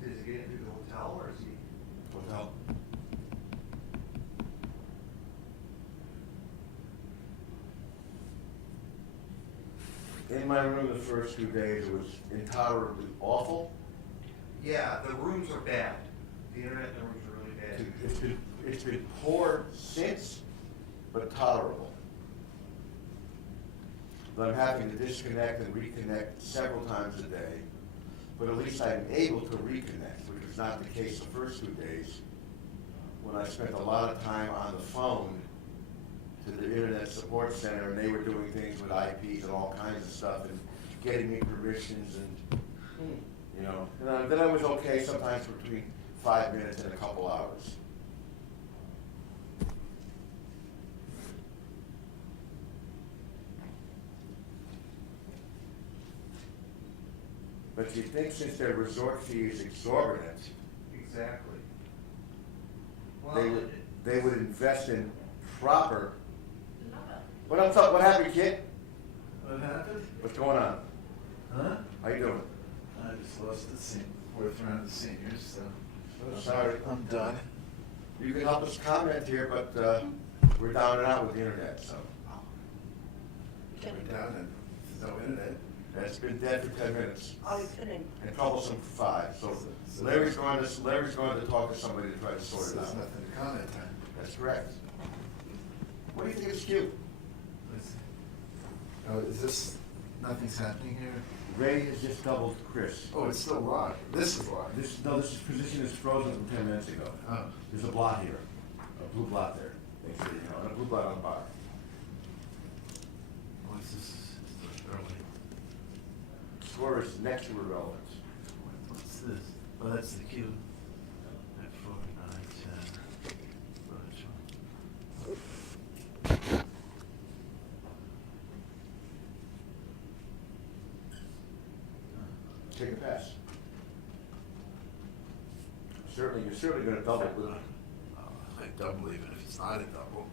Did he get into the hotel, or is he? Hotel. In my room the first 2 days, it was intolerably awful. Yeah, the rooms are bad. The internet in the rooms are really bad. It's been poor since, but tolerable. But I'm having to disconnect and reconnect several times a day. But at least I'm able to reconnect, which was not the case the first 2 days, when I spent a lot of time on the phone to the Internet Support Center, and they were doing things with IPs and all kinds of stuff, and getting me permissions, and, you know. And then I was okay sometimes for between 5 minutes and a couple hours. But you'd think since their resort fee is exorbitant, Exactly. they would invest in proper. What happened, kid? What happened? What's going on? Huh? How you doing? I just lost the 4th round of seniors, so. Oh, sorry. I'm done. You can help us comment here, but we're down and out with the internet, so. We're down and there's no internet. That's been dead for 10 minutes. Oh, you're kidding. And troublesome for 5. So Larry's going to talk to somebody to try to sort it There's out. nothing to comment on. That's correct. What do you think is cute? Let's see. Oh, is this, nothing's happening here? Ray has just doubled Chris. Oh, it's still locked. This is locked. This position is frozen from 10 minutes ago. Oh. There's a blot here, a blue blot there. Make sure you know, and a blue blot on the bar. What's this? It's early. Score is next to irrelevant. What's this? Oh, that's the cue. At 4, 9, 10. Take a pass. You're certainly going to double with it. I double even if it's not a double.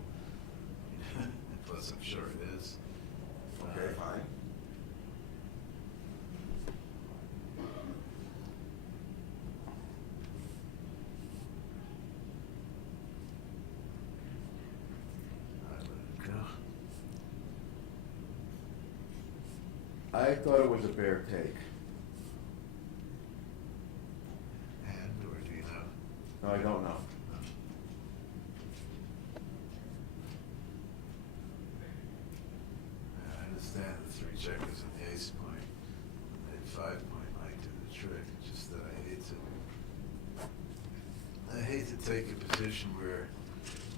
Plus, I'm sure it is. Okay, fine. I let it go. I thought it was a bear take. And, or do you know? No, I don't know. I understand the 3 checkers and the ace point. And 5 point might do the trick. It's just that I hate to take a position where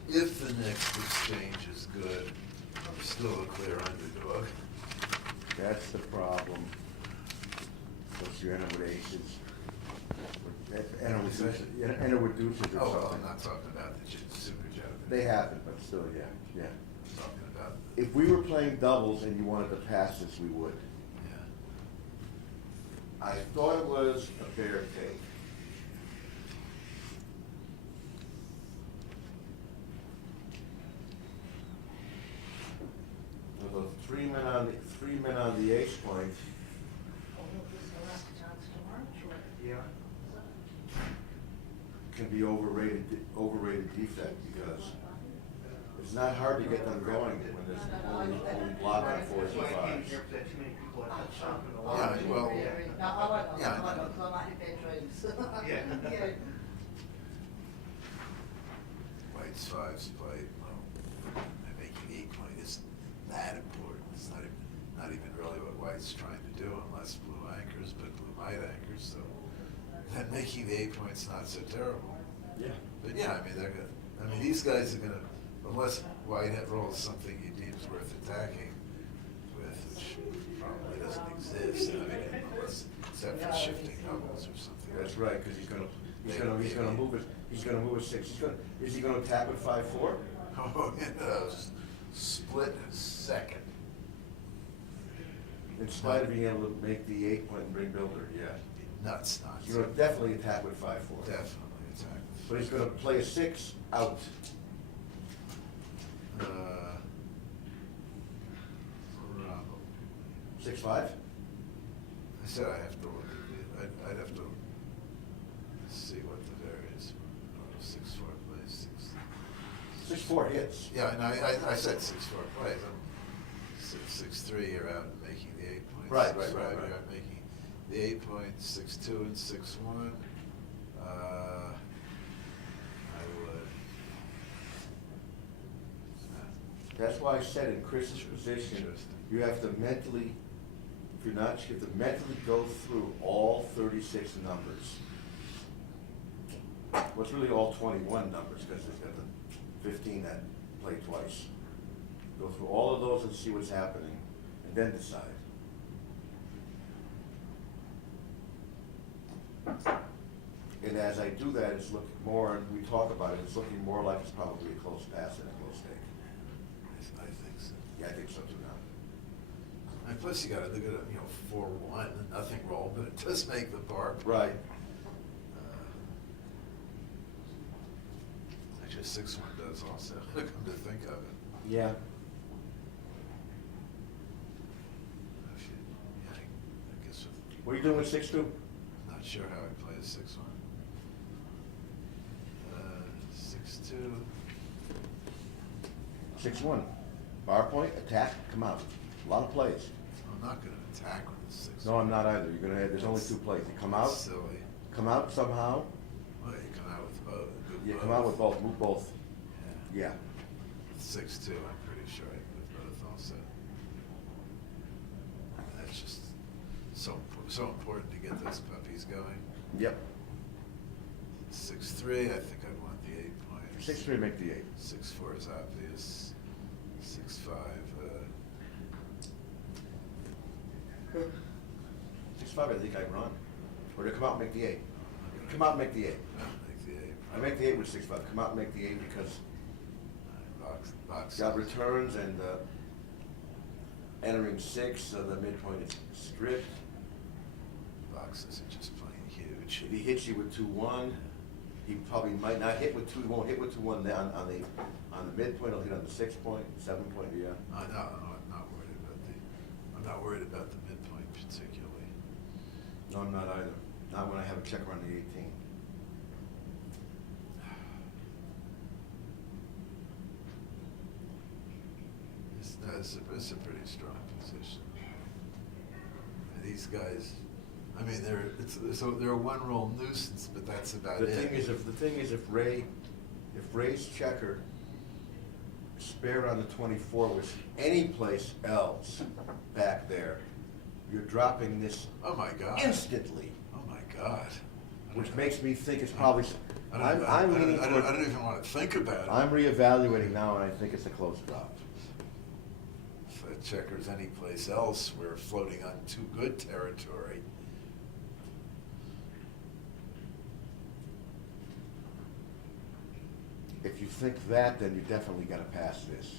if the next exchange is good, I'm still a clear underdog. That's the problem. What's your enter with aces? Enter with deuces or Oh, well, something. I'm not talking about the super jet. They happen, but still, yeah. I'm talking about, If we were playing doubles and you wanted to pass this, we would. yeah. I thought it was a bear take. treatment on the ace point, Yeah. can be overrated defect, because it's not hard to get them going when there's only block on fours and Can't fives. hear that too many people at the shop in the Yeah, lobby. well, Yeah. Yeah. White's fives play, well, and making 8 point isn't that important. It's not even really what White's trying to do unless blue anchors, but blue might anchors, so then making the 8 point's not so terrible. Yeah. But yeah, I mean, they're gonna, I mean, these guys are gonna, unless White rolls something he deems worth attacking with, which probably doesn't exist, I mean, unless, except for shifting doubles or something. That's right, because he's gonna move it, he's gonna move a six. Is he gonna tap at 5-4? Oh, split second. In spite of being able to make the 8 point and bring builder, yeah. Nuts, not. He's gonna definitely attack with 5-4. Definitely attack. But he's gonna play a 6 out. Probably. 6-5? I said I have to look at it. I'd have to see what the variance. 6-4 plays 6-4 hits. Yeah, and I said 6-4 plays. I'm 6-3. You're out making the 8 points. Right. You're out making the 8 points. 6-2 and 6-1. I would. That's why I said in Chris's position, Interesting. you have to mentally, if you're not, you have to mentally go through all 36 numbers. Well, it's really all 21 numbers, because there's got the 15 that play twice. Go through all of those and see what's happening, and then decide. And as I do that, it's looking more, and we talk about it, it's looking more like it's probably a close pass than a close take. I think so. Yeah, I think so too now. And plus, you gotta look at it, 4-1, nothing roll, but it does make the bar. Right. Actually, 6-1 does also, come to think of it. Yeah. Actually, yeah, I guess, What are you doing with 6-2? I'm not sure how I play a 6-1. 6-2. 6-1. Bar point, attack, come out. A lot of plays. I'm not gonna attack with a 6-1. No, I'm not either. You're gonna have, there's only 2 plays. You come out, That's silly. come out somehow. Well, you come out with both. You come out with both, move both. Yeah. Yeah. With 6-2, I'm pretty sure I can with both also. That's just so important to get those puppies going. Yep. 6-3, I think I want the 8 points. 6-3, make the 8. 6-4 is obvious. 6-5, 6-5, I think I run. Or to come out and make the 8. Come out and make the 8. make the 8. I make the 8 with 6-5. Come out and make the 8 because Box. got returns and entering 6, so the midpoint is stripped. Boxes are just plain huge. If he hits you with 2-1, he probably might not hit with 2. He won't hit with 2-1 on the midpoint. He'll hit on the 6 point, 7 point. Yeah. No, I'm not worried about I'm not worried about the midpoint particularly. No, I'm not either. Not when I have a checker on the 18. It's a pretty strong position. And these guys, I mean, they're a one-roll nuisance, but that's about The it. thing is, if Ray's checker spare on the 24 was any place else back there, you're dropping this Oh my God. instantly, Oh my God. which makes me think it's probably. I I'm leaning don't toward. even want to think about it. I'm reevaluating now, and I think it's a close drop. If a checker's any place else, we're floating on too good territory. If you think that, then you definitely got to pass this.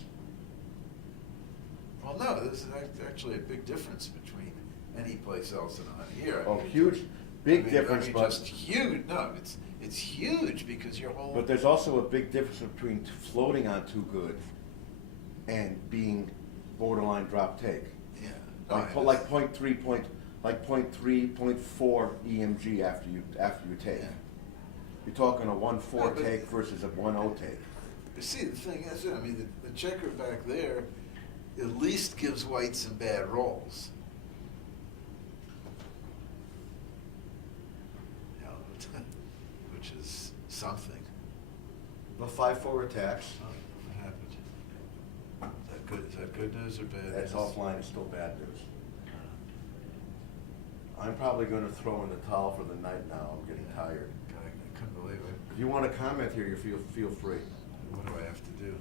Well, no, this is actually a big difference between any place else and on here. Oh, huge, big I mean, difference, but. just huge. No, it's huge because your whole. But there's also a big difference between floating on too good and being borderline drop take. Yeah. Oh, Like, yeah, like point 3, 0.4 EMG after you take. Yeah. You're talking a 1-4 Yeah, but- take versus a 1-0 take. You see, the thing is, I mean, the checker back there at least gives white some bad rolls. You know, which is something. The 5-4 attacks, Oh, what happened? Is that good news or bad news? that's offline, it's still bad news. I'm probably gonna throw in the towel for the night now, I'm getting tired. I couldn't believe it. If you wanna comment here, you feel free. What do I have to do?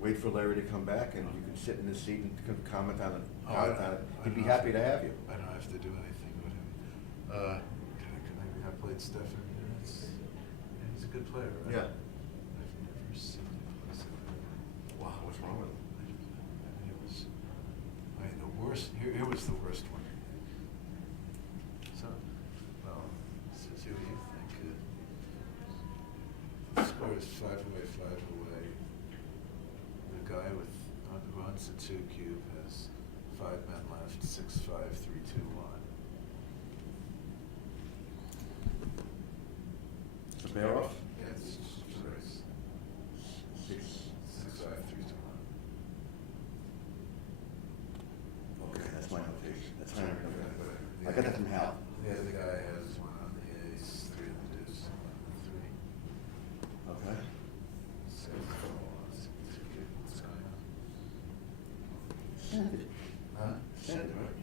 Wait for Larry to come back and you can sit in his seat and comment on it. Oh, Comment on it. I He'd be don't happy to have you. I don't have to do anything with him. Maybe I played Stefan. He's a good player, right? Yeah. I've never seen him play so good. Wow, what's wrong with him? The worst, here was the worst one. So, well, see what you think. The score is 5 away, 5 away. The guy who owns the 2 cube has 5 men left, 6, 5, 3, 2, 1. The bear off? Yeah, it's race. 6. 6, 5, 3, 2, 1. Okay, that's my notation. That's my notation. I got that from Hal. The other guy has 1 on the ace, 3 on the deuce, 1 on the 3. Okay. So, what's going on? Send it. Huh? Send it, right?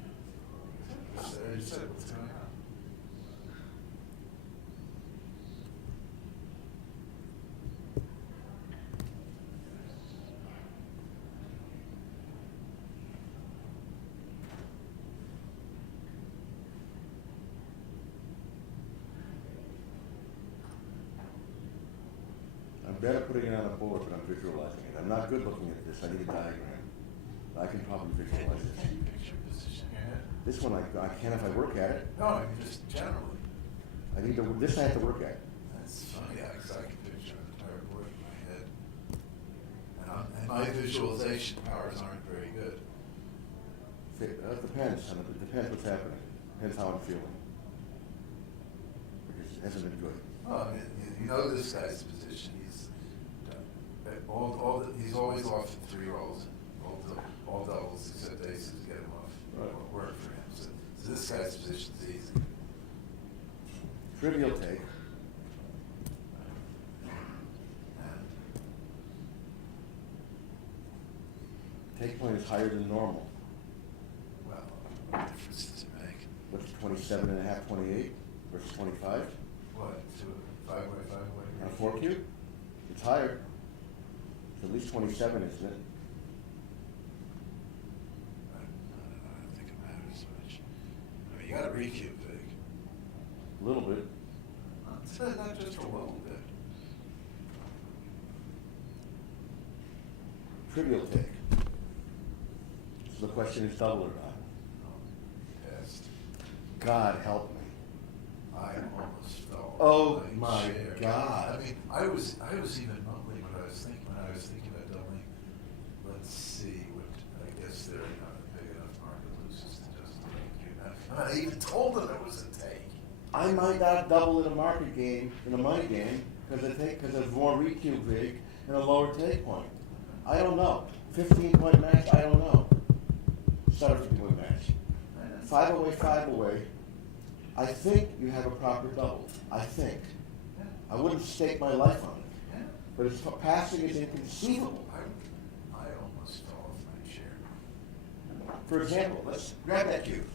You said what's going on? I'm better putting it on a board, but I'm visualizing it. I'm not good looking at this. I need a diagram. I can probably visualize this. Can you picture position in your head? This one I can if I work at it. No, I mean just generally. I need to. This I have to work at. That's funny, because I can picture an entire board in my head. And my visualization powers aren't very good. It depends. It depends what's happening. Depends how I'm feeling. Because it hasn't been good. Well, I mean, you know this guy's position. He's always off in 3 rolls. All doubles except aces get him off. Right. Won't work for him. So this guy's position's easy. Trivial take. And Take point is higher than normal. well, what difference does it make? What's 27 and a half, 28 versus 25? What? 5 away, 5 away? On a 4 cube? It's higher. It's at least 27, isn't it? I don't think it matters much. I mean, you got to recube big. A little bit. Not just a little bit. Trivial take. So the question is double or not? Passed. God help me. I almost fell. Oh, off my chair. God. I mean, I was even mumbling when I was thinking about doubling. Let's see what, I guess they're not a big enough market losers to just take you now. And I even told them it was a take. I might not double in a market game, in a money game, because of more recube vig and a lower take point. I don't know. 15-point match, I don't know. 17-point match. 5 away, 5 away. I think you have a proper double. I think. I wouldn't stake my life on it. Yeah. But its passing is inconceivable. I almost fell off my chair. For example, let's grab that cube.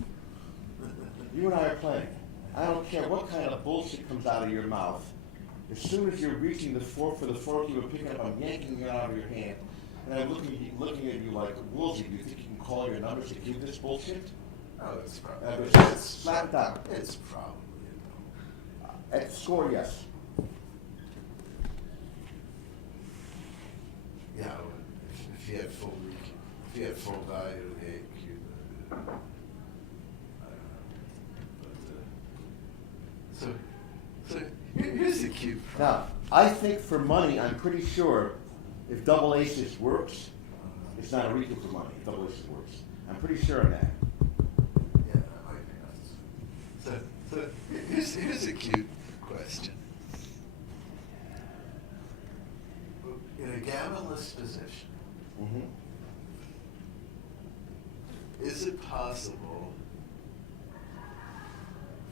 You and I are playing. I don't care what kind of bullshit comes out of your mouth. As soon as you're reaching the fork for the fork, you would pick it up, I'm yanking it out of your hand. And I'm looking at you like, Woolsey, do you think you can call your numbers to give this bullshit? Oh, it's I probably. would just slap it down. It's probably At score, yes. yeah. If you had full recube, if you had full value of the 8 cube, I don't know. But so here's the cube. Now, I think for money, I'm pretty sure if double aces works, it's not a recube for money. If double aces works, I'm pretty sure of that. So here's a cute question. In a gammonless position, Mhm. is it possible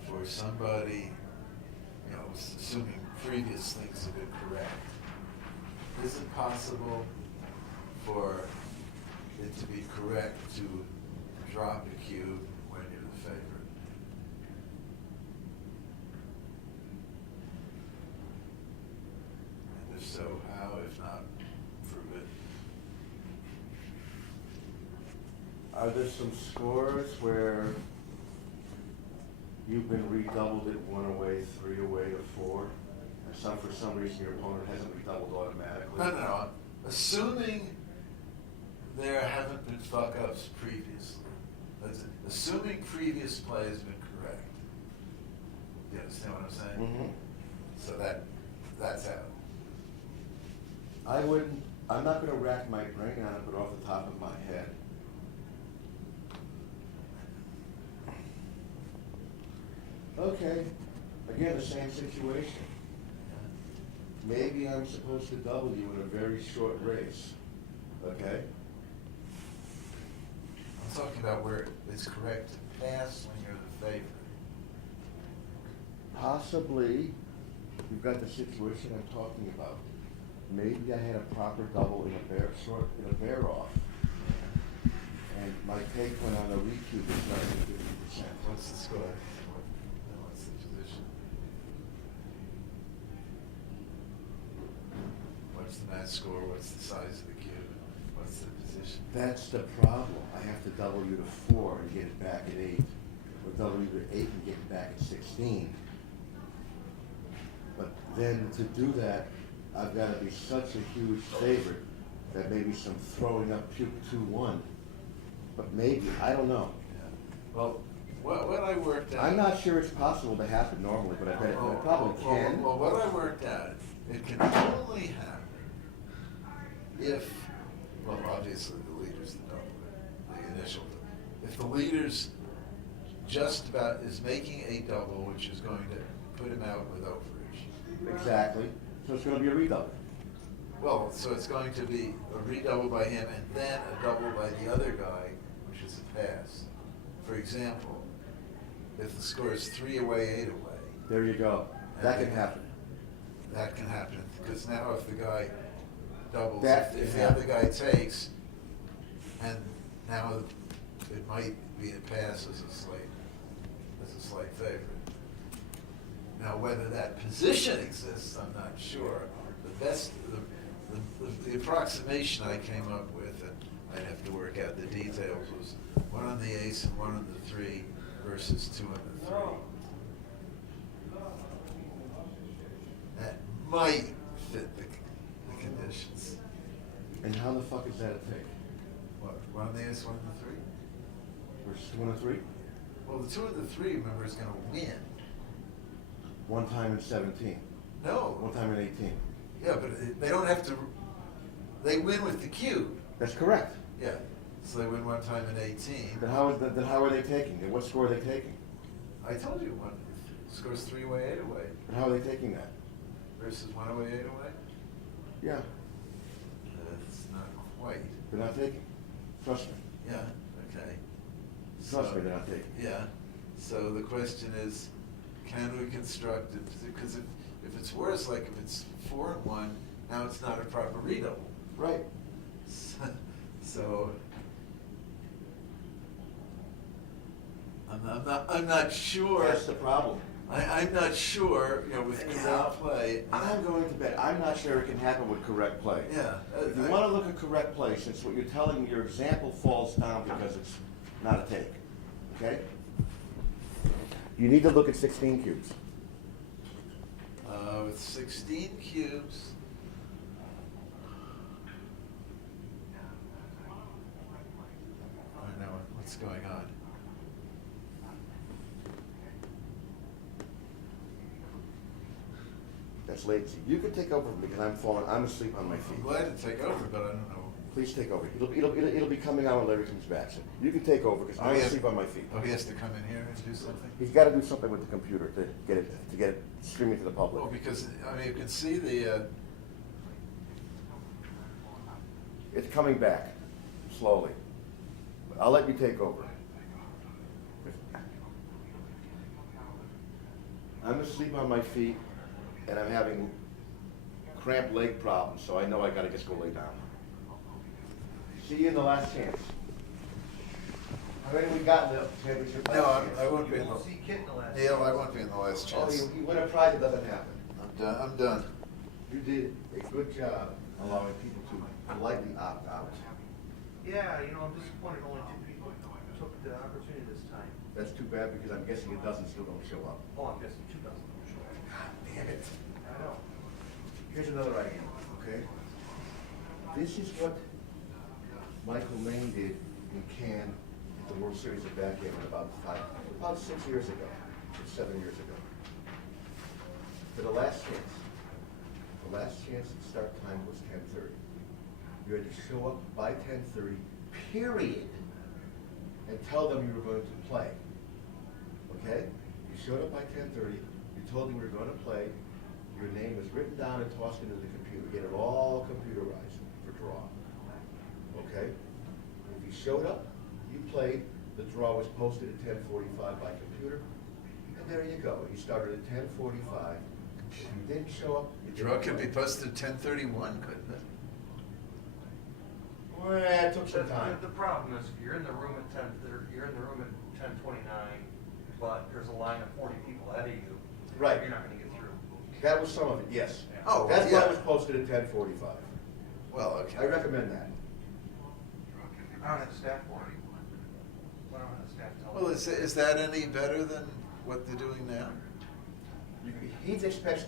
for somebody, you know, assuming previous things have been correct, is it possible for it to be correct to drop a cube when you're the favorite? And if so, how? If not, prove it. Are there some scores where you've been redoubled it 1 away, 3 away, or 4? And for some reason your opponent hasn't redoubled automatically? No. Assuming there haven't been fuck-ups previously. Assuming previous play has been correct. You understand what I'm saying? Mhm. So that's out. I'm not gonna rack my brain on it, but off the top of my head. Okay, again, the same situation. Maybe I'm supposed to double you in a very short race, okay? I'm talking about where it's correct to pass when you're the favorite. Possibly, you've got the situation I'm talking about. Maybe I had a proper double in a bear off. And my take went on a recube is less than 50%. What's the score? What's the position? What's the match score? What's the size of the cube? What's the position? That's the problem. I have to double you to 4 and get it back at 8. Or double you to 8 and get it back at 16. But then to do that, I've got to be such a huge favorite that maybe some throwing up puke 2-1. But maybe, I don't know. Yeah. Well, what I worked out. I'm not sure it's possible to happen normally, but I bet it probably can. Well, what I worked out, it can only happen if, well, obviously the leader's the double, the initial. If the leader's just about is making a double, which is going to put him out with overage. Exactly. So it's going to be a redouble. Well, so it's going to be a redouble by him and then a double by the other guy, which is a pass. For example, if the score is 3 away, 8 away. There you go. That can happen. That can happen, because now if the guy doubles, That if can the other happen. guy takes, and now it might be a pass as a slight favorite. Now, whether that position exists, I'm not sure. The approximation I came up with, and I'd have to work out the details, was 1 on the ace and 1 on the 3 versus 2 on the 3. That might fit the conditions. And how the fuck is that a pick? What, 1 on the ace, 1 on the 3? Versus 2 and a 3? Well, the 2 and the 3, remember, is going to win. One time in 17. No. One time in 18. Yeah, but they don't have to. They win with the cube. That's correct. Yeah. So they win 1 time in 18. Then how are they taking? And what score are they taking? I told you one scores 3 away, 8 away. And how are they taking that? Versus 1 away, 8 away. Yeah, That's not quite. they're not taking. Trust me. Yeah. Okay. Trust me, they're not taking. Yeah. So the question is, can we construct it? Because if it's worse, like if it's 4 and 1, now it's not a proper redouble. Right. So I'm not sure. That's the problem. I'm not sure, you know, with correct play. I'm going to bet. I'm not sure it can happen with correct play. Yeah. If you want to look at correct play, since what you're telling me, your example falls down because it's not a take, okay? You need to look at 16 cubes. With 16 cubes. I don't know what's going on. That's latency. You can take over because I'm asleep on my feet. I'm glad to take over, but I don't know. Please take over. It'll be coming out when Larry comes back. So you can take over because Oh, I'm yes. asleep on my feet. Oh, he has to come in here and do something? He's got to do something with the computer to get it streaming to the public. Well, because, I mean, you can see the, It's coming back, slowly. I'll let you take over. I'm asleep on my feet, and I'm having cramped leg problems, so I know I gotta just go lay down. See you in the last chance. How many we got in the championship? no, last chance? I won't be in We'll see Kit in the last. Neil, I won't be in the last Oh, chance. you win a prize, it doesn't happen. I'm done. You did a good job allowing people to politely opt out. Yeah, you know, I'm disappointed only 2 people took the opportunity this time. That's too bad because I'm guessing a dozen still don't show up. Oh, I'm guessing 2 dozen. God damn it. I know. Here's another idea, okay? This is what Michael Lane did in Cannes at the World Series of Backgammon about 6 years ago, or 7 years ago. For the last chance start time was 10:30. You had to show up by 10:30, period, and tell them you were going to play. Okay? You showed up by 10:30, you told them you were going to play, your name was written down and tossed into the computer. Get it all computerized for draw. Okay? If you showed up, you played, the draw was posted at 10:45 by computer, and there you go. You started at 10:45. If you didn't show up, you didn't Draw could play. be posted at 10:31, couldn't it? Well, it took some The- time. The problem is, if you're in the room at 10:30, you're in the room at 10:29, but there's a line of 40 people ahead of you. Right. You're not gonna get through. That was some of it, yes. Oh, That's why yeah. it was posted at 10:45. Well, okay. I recommend that. I don't have staff for it. I don't have staff tell me. Well, is that any better than what they're doing now? He expects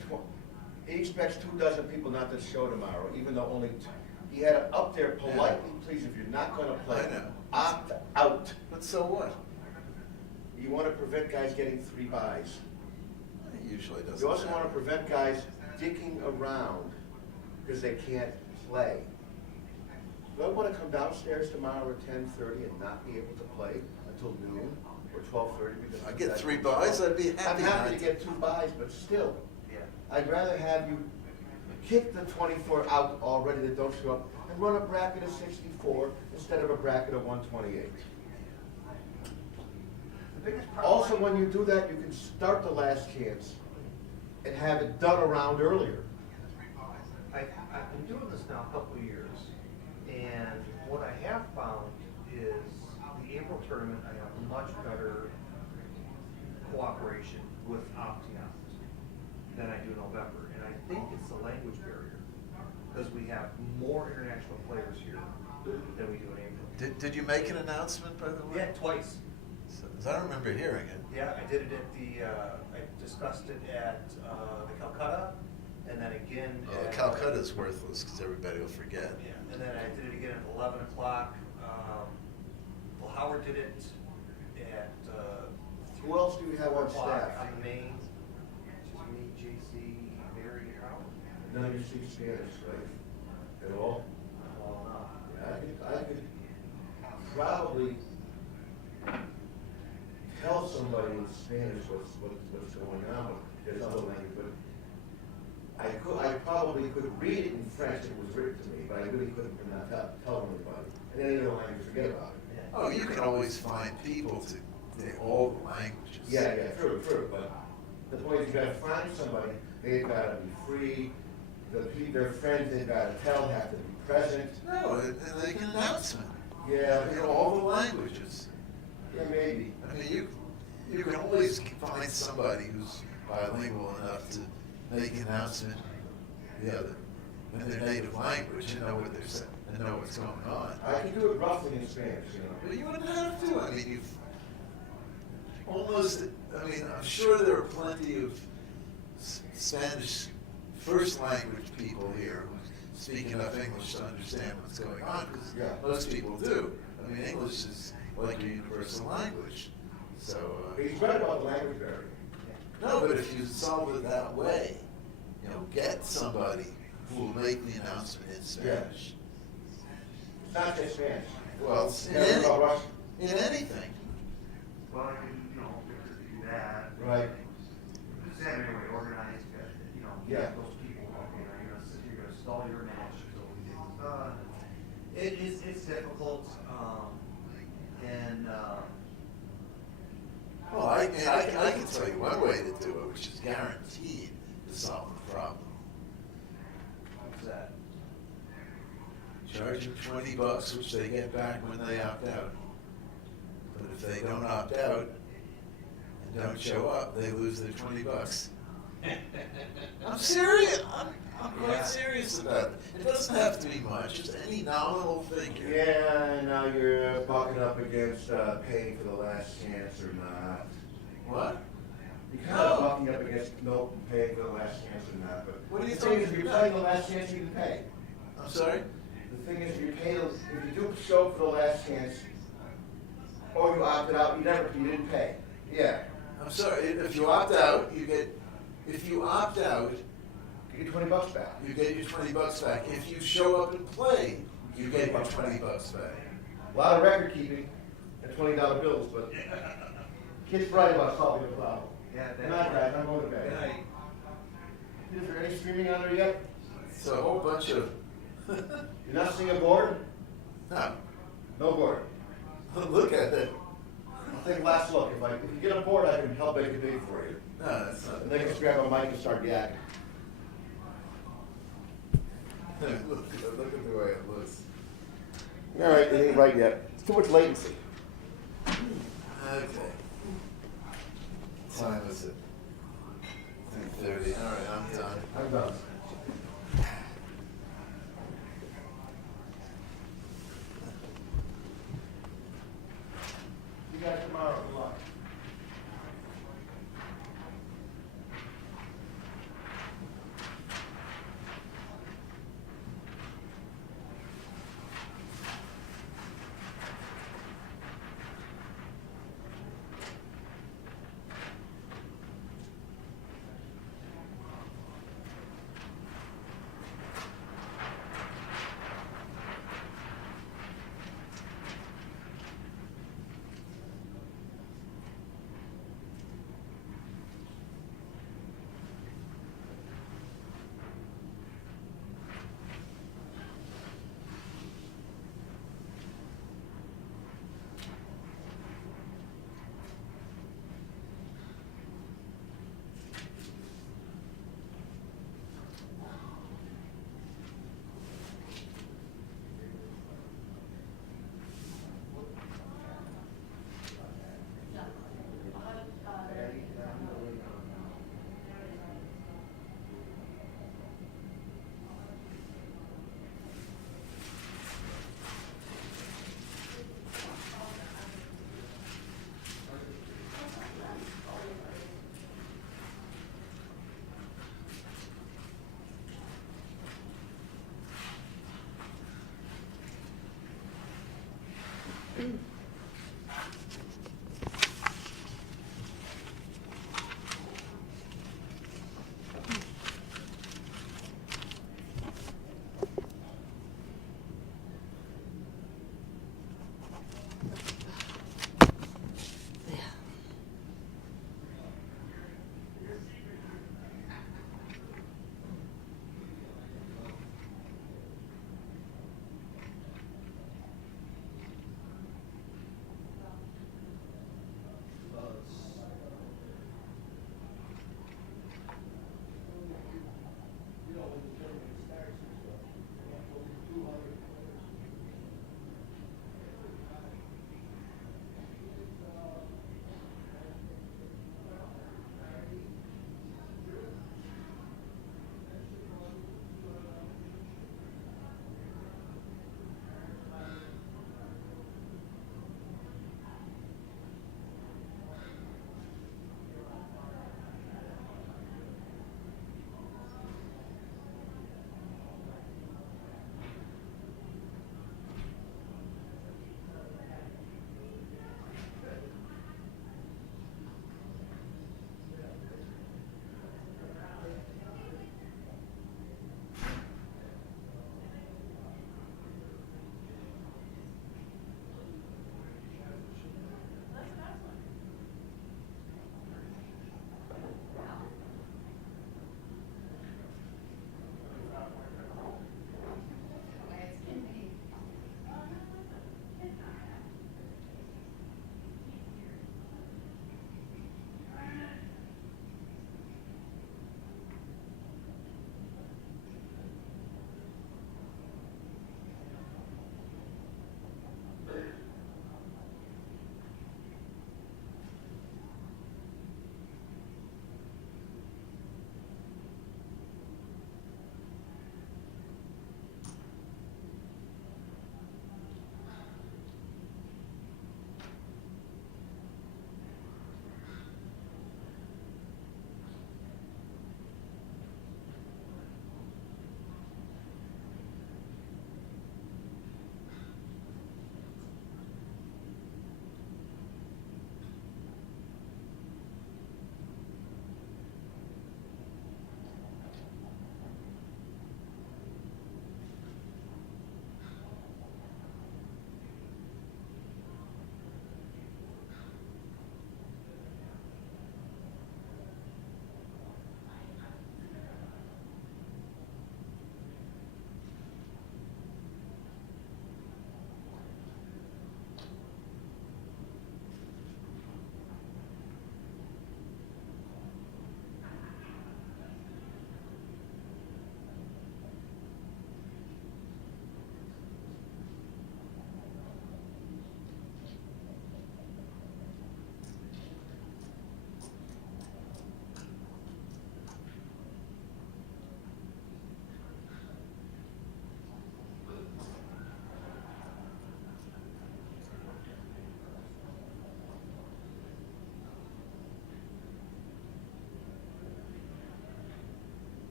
2 dozen people not to show tomorrow, even though only he had it up there politely, please, if you're not gonna play, I know. opt out. But so what? You wanna prevent guys getting 3 buys. It usually doesn't. You also matter. wanna prevent guys dicking around because they can't play. Do I wanna come downstairs tomorrow at 10:30 and not be able to play until noon or 12:30 because I get 3 buys, I'd be I'm happy. happy not to get 2 buys, but still, Yeah. I'd rather have you kick the 24 out already that don't show up and run a bracket of 64 instead of a bracket of 128. The biggest problem. Also, when you do that, you can start the last chance and have it done around earlier. I've been doing this now a couple of years, and what I have found is the April tournament, I have much better cooperation with opting out than I do November. And I think it's the language barrier, because we have more international players here than we do in April. Did you make an announcement, by the way? Yeah, twice. So- 'cause I don't remember hearing it. Yeah, I did it at the, I discussed it at the Calcutta, and then again. Well, at- Calcutta's worthless because everybody will forget. Yeah, and then I did it again at 11 o'clock. Well, Howard did it at Who else do you have 4 on o'clock staff? on the main. Just me, JC, Barry, and Howard. None of you speak Spanish, right? At all? Well, Yeah, I could probably tell somebody in Spanish what's going on, there's other language, but I probably could read it in French, it was written to me, but I really couldn't tell anybody. And then the language, forget about it. yeah. Oh, you can always find people to all the languages. Yeah, true, but the point is you gotta find somebody, they've gotta be free, their friends they've gotta tell have to be present. No, and they can announcement. Yeah, In all the languages. Yeah, maybe. I mean, you can always find somebody who's bilingual enough to make an announcement, in their native language and know what they're saying, and know what's going on. I can do it roughly in Spanish, you know. Well, you wouldn't have to. I mean, you've almost, I mean, I'm sure there are plenty of Spanish first language people here who speak enough English to understand what's going on, because Yeah. most people do. I mean, English is like your universal language. So, He's right about the language barrier. no, but if you solve it that way, get somebody who will make the announcement in Spanish. Not just fans. Well, it's in, Yeah, about Rush. in anything. Well, I can, do that. Right. Just have everybody organized, Yeah. get those people, you're gonna stall your match until we get this done. It's difficult, and, Well, I can tell you one way to do it, which is guaranteed to solve the problem. what's that? Charge them $20, which they get back when they opt out. But if they don't opt out and don't show up, they lose their $20. I'm serious. I'm quite serious about it. It doesn't have to be much, just any nominal figure. Yeah, and now you're bucking up against paying for the last chance or not. What? You're kind of bucking up against paying for the last chance or not, but. What are you the thing is, talking if you're about? playing the last chance, you can pay. I'm sorry? The thing is, if you do show for the last chance, or you opted out, you didn't pay. Yeah. I'm sorry. If you opt out, you get. If you opt out, You get $20 back. you get your $20 back. If you show up and play, you get your $20 back. A lot of record keeping and $20 bills, but kid's right about solving the problem. Yeah, Good night, guys. I'm going to bed. Good night. Is there any streaming on there yet? It's a whole bunch of. You're not seeing a board? No. No board. Look at it. I'll take a last look. If you get a board, I can help make it big for you. No, that's not. And then just grab a mic and start yakking. Look at the way it looks. All right, it ain't right yet. It's too much latency. Okay. Time is it? 10:30. All right, I'm done. I'm done. You guys tomorrow. Good luck. Mm.